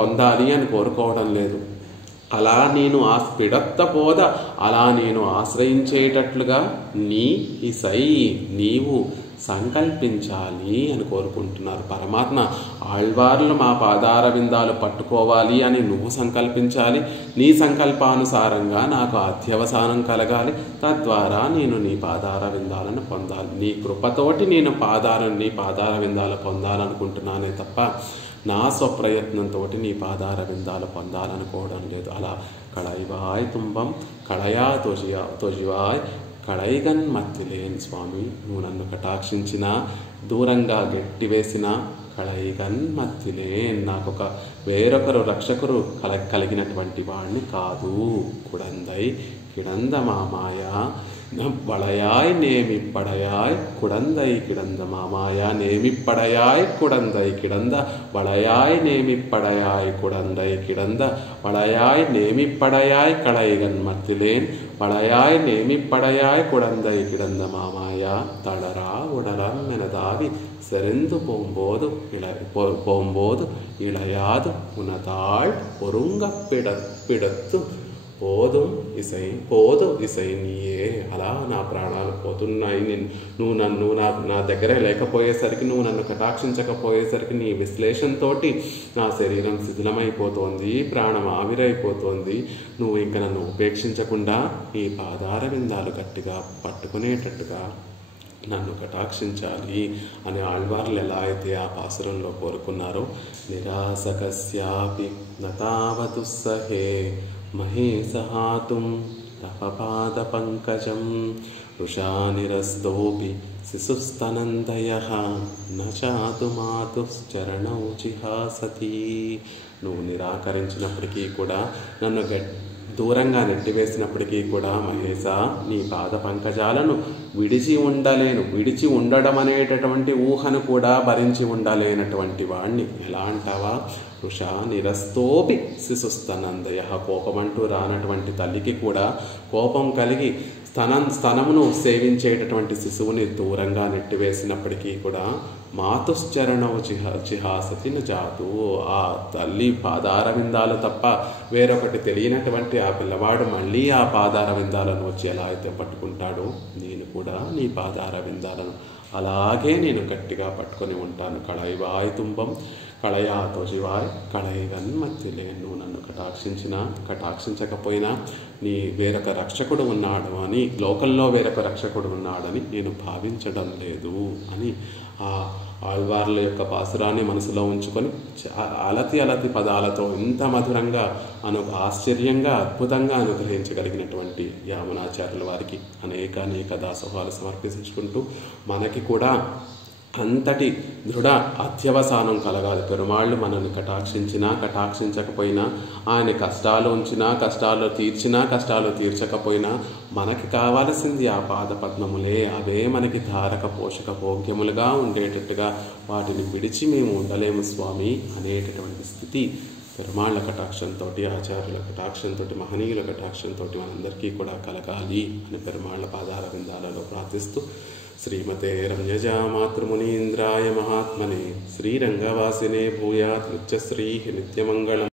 పొందాలి అని కోరుకోవడం లేదు. అలా నేను పిడత్తపోద అలా నేను ఆశ్రయించేటట్లుగా నీవు సంకల్పించాలి అని కోరుకుంటున్నారు పరమాత్మ. ఆళ్వార్లు మా పాదార విందాలు పట్టుకోవాలి అని నువ్వు సంకల్పించాలి. నీ సంకల్పానుసారంగా నాకు అధ్యవసానం కలగాలి. తద్వారా నేను నీ పాదార విందాలను పొందాలి. నీ కృపతోటి నేను నీ పాదార విందాలు పొందాలనుకుంటున్నానే తప్ప నా స్వప్రయత్నంతో నీ పాదార విందాలు పొందాలనుకోవడం లేదు. అలా కళైవాయ్ తుంబం కళయా తొజివాయ్ కళైగన్ మత్తిలేని స్వామి, నువ్వు నన్ను కటాక్షించిన, దూరంగా గట్టివేసిన కళైగన్ మత్తిలేన్, నాకొక వేరొకరు రక్షకురు కలిగినటువంటి వాడిని కాదు. కుడందై కిడంద మామాయ వళయాయ్ నేమిప్పడయాయ్ కుడందై కిడంద మామాయ నేమిప్పడయాయ్ కుడందై కిడంద వళయాయ్ నేమిప్పడయాయ్ కుడందై కిడంద వళయాయ్ నేమిప్పడయాయ్ కళైగన్ మత్తిలేన్ వళయాయ్ నేమిప్పడయాయ్ కుడందై కిడంద మామాయ తళరా ఉడలం మెనదావి செறிந்து போம்போது இளையாது உனதாள் ஒருங்க பிடத்து పోదు ఇసై నీయే. అలా నా ప్రాణాలు పోతున్నాయి. నువ్వు నా దగ్గర లేకపోయేసరికి, నువ్వు నన్ను కటాక్షించకపోయేసరికి నీ విశ్లేషణతోటి నా శరీరం శిథిలమైపోతోంది, ప్రాణం ఆవిరైపోతోంది. నువ్వు ఇంక నన్ను ఉపేక్షించకుండా నీ పాదార విందాలు గట్టిగా పట్టుకునేటట్టుగా నన్ను కటాక్షించాలి అని ఆళ్వార్లు ఎలా అయితే ఆ పాసురంలో కోరుకున్నారో, నిరాసకస్యాపి నతావదుస్సహే మహేసహాతుం తపపాద పంకజం వృషానిరస్తోపి శిశుస్తనందయః నచాతు మాతుశ్చరణౌ జిహాసతి. నువ్వు నిరాకరించినప్పటికీ కూడా, నన్ను దూరంగా నెట్టివేసినప్పటికీ కూడా, మహేశ నీ పాద పంకజాలను విడిచి ఉండడం అనేటటువంటి ఊహను కూడా భరించి ఉండలేనటువంటి వాణ్ణి. ఎలా అంటావా? వృషా నిరస్తోపి శిశుస్తనందయ, కోపమంటూ రానటువంటి తల్లికి కూడా కోపం కలిగి స్తనమును సేవించేటటువంటి శిశువుని దూరంగా నెట్టివేసినప్పటికీ కూడా, మాతుశ్చరణవు జిహాసతి జాతు, ఆ తల్లి పాదార విందాలు తప్ప వేరొకటి తెలియనటువంటి ఆ పిల్లవాడు మళ్ళీ ఆ పాదార విందాలను వచ్చి ఎలా అయితే పట్టుకుంటాడో, నేను కూడా నీ పాదార విందాలను అలాగే నేను గట్టిగా పట్టుకొని ఉంటాను. కళైవాయ్ తుంబం కళయా తొజివాయ్ కళైగన్ మధ్యలే. నువ్వు నన్ను కటాక్షించకపోయినా నీ వేరొక రక్షకుడు ఉన్నాడు అని, లోకంలో వేరొక రక్షకుడు ఉన్నాడని నేను భావించడం లేదు అని ఆ ఆళ్వార్ల యొక్క పాసురాన్ని మనసులో ఉంచుకొని అలతి పదాలతో ఇంత మధురంగా ఆశ్చర్యంగా అద్భుతంగా అనుగ్రహించగలిగినటువంటి యామునాచార్యుల వారికి అనేక దాసోహాలు సమర్పించుకుంటూ, మనకి కూడా అంతటి దృఢ అత్యవసానం కలగాలి. పెరుమాళ్ళు మనల్ని కటాక్షించకపోయినా, ఆయన కష్టాలు ఉంచినా, కష్టాలు తీర్చినా, కష్టాలు తీర్చకపోయినా, మనకి కావాల్సింది ఆ పాదపద్మములే. అవే మనకి ధారక పోషక భోగ్యములుగా ఉండేటట్టుగా వాటిని విడిచి మేము ఉండలేము స్వామి అనేటటువంటి స్థితి పెరుమాళ్ళ కటాక్షంతో, ఆచార్యుల కటాక్షంతో, మహనీయుల కటాక్షంతో మనందరికీ కూడా కలగాలి అని పెరుమాళ్ళ పాదార విందాలలో ప్రార్థిస్తూ, శ్రీమతే రమ్యజా మాతృమునీంద్రాయ మహాత్మనే శ్రీరంగవాసినే భూయాత్ నిత్యశ్రీ నిత్యమంగళం.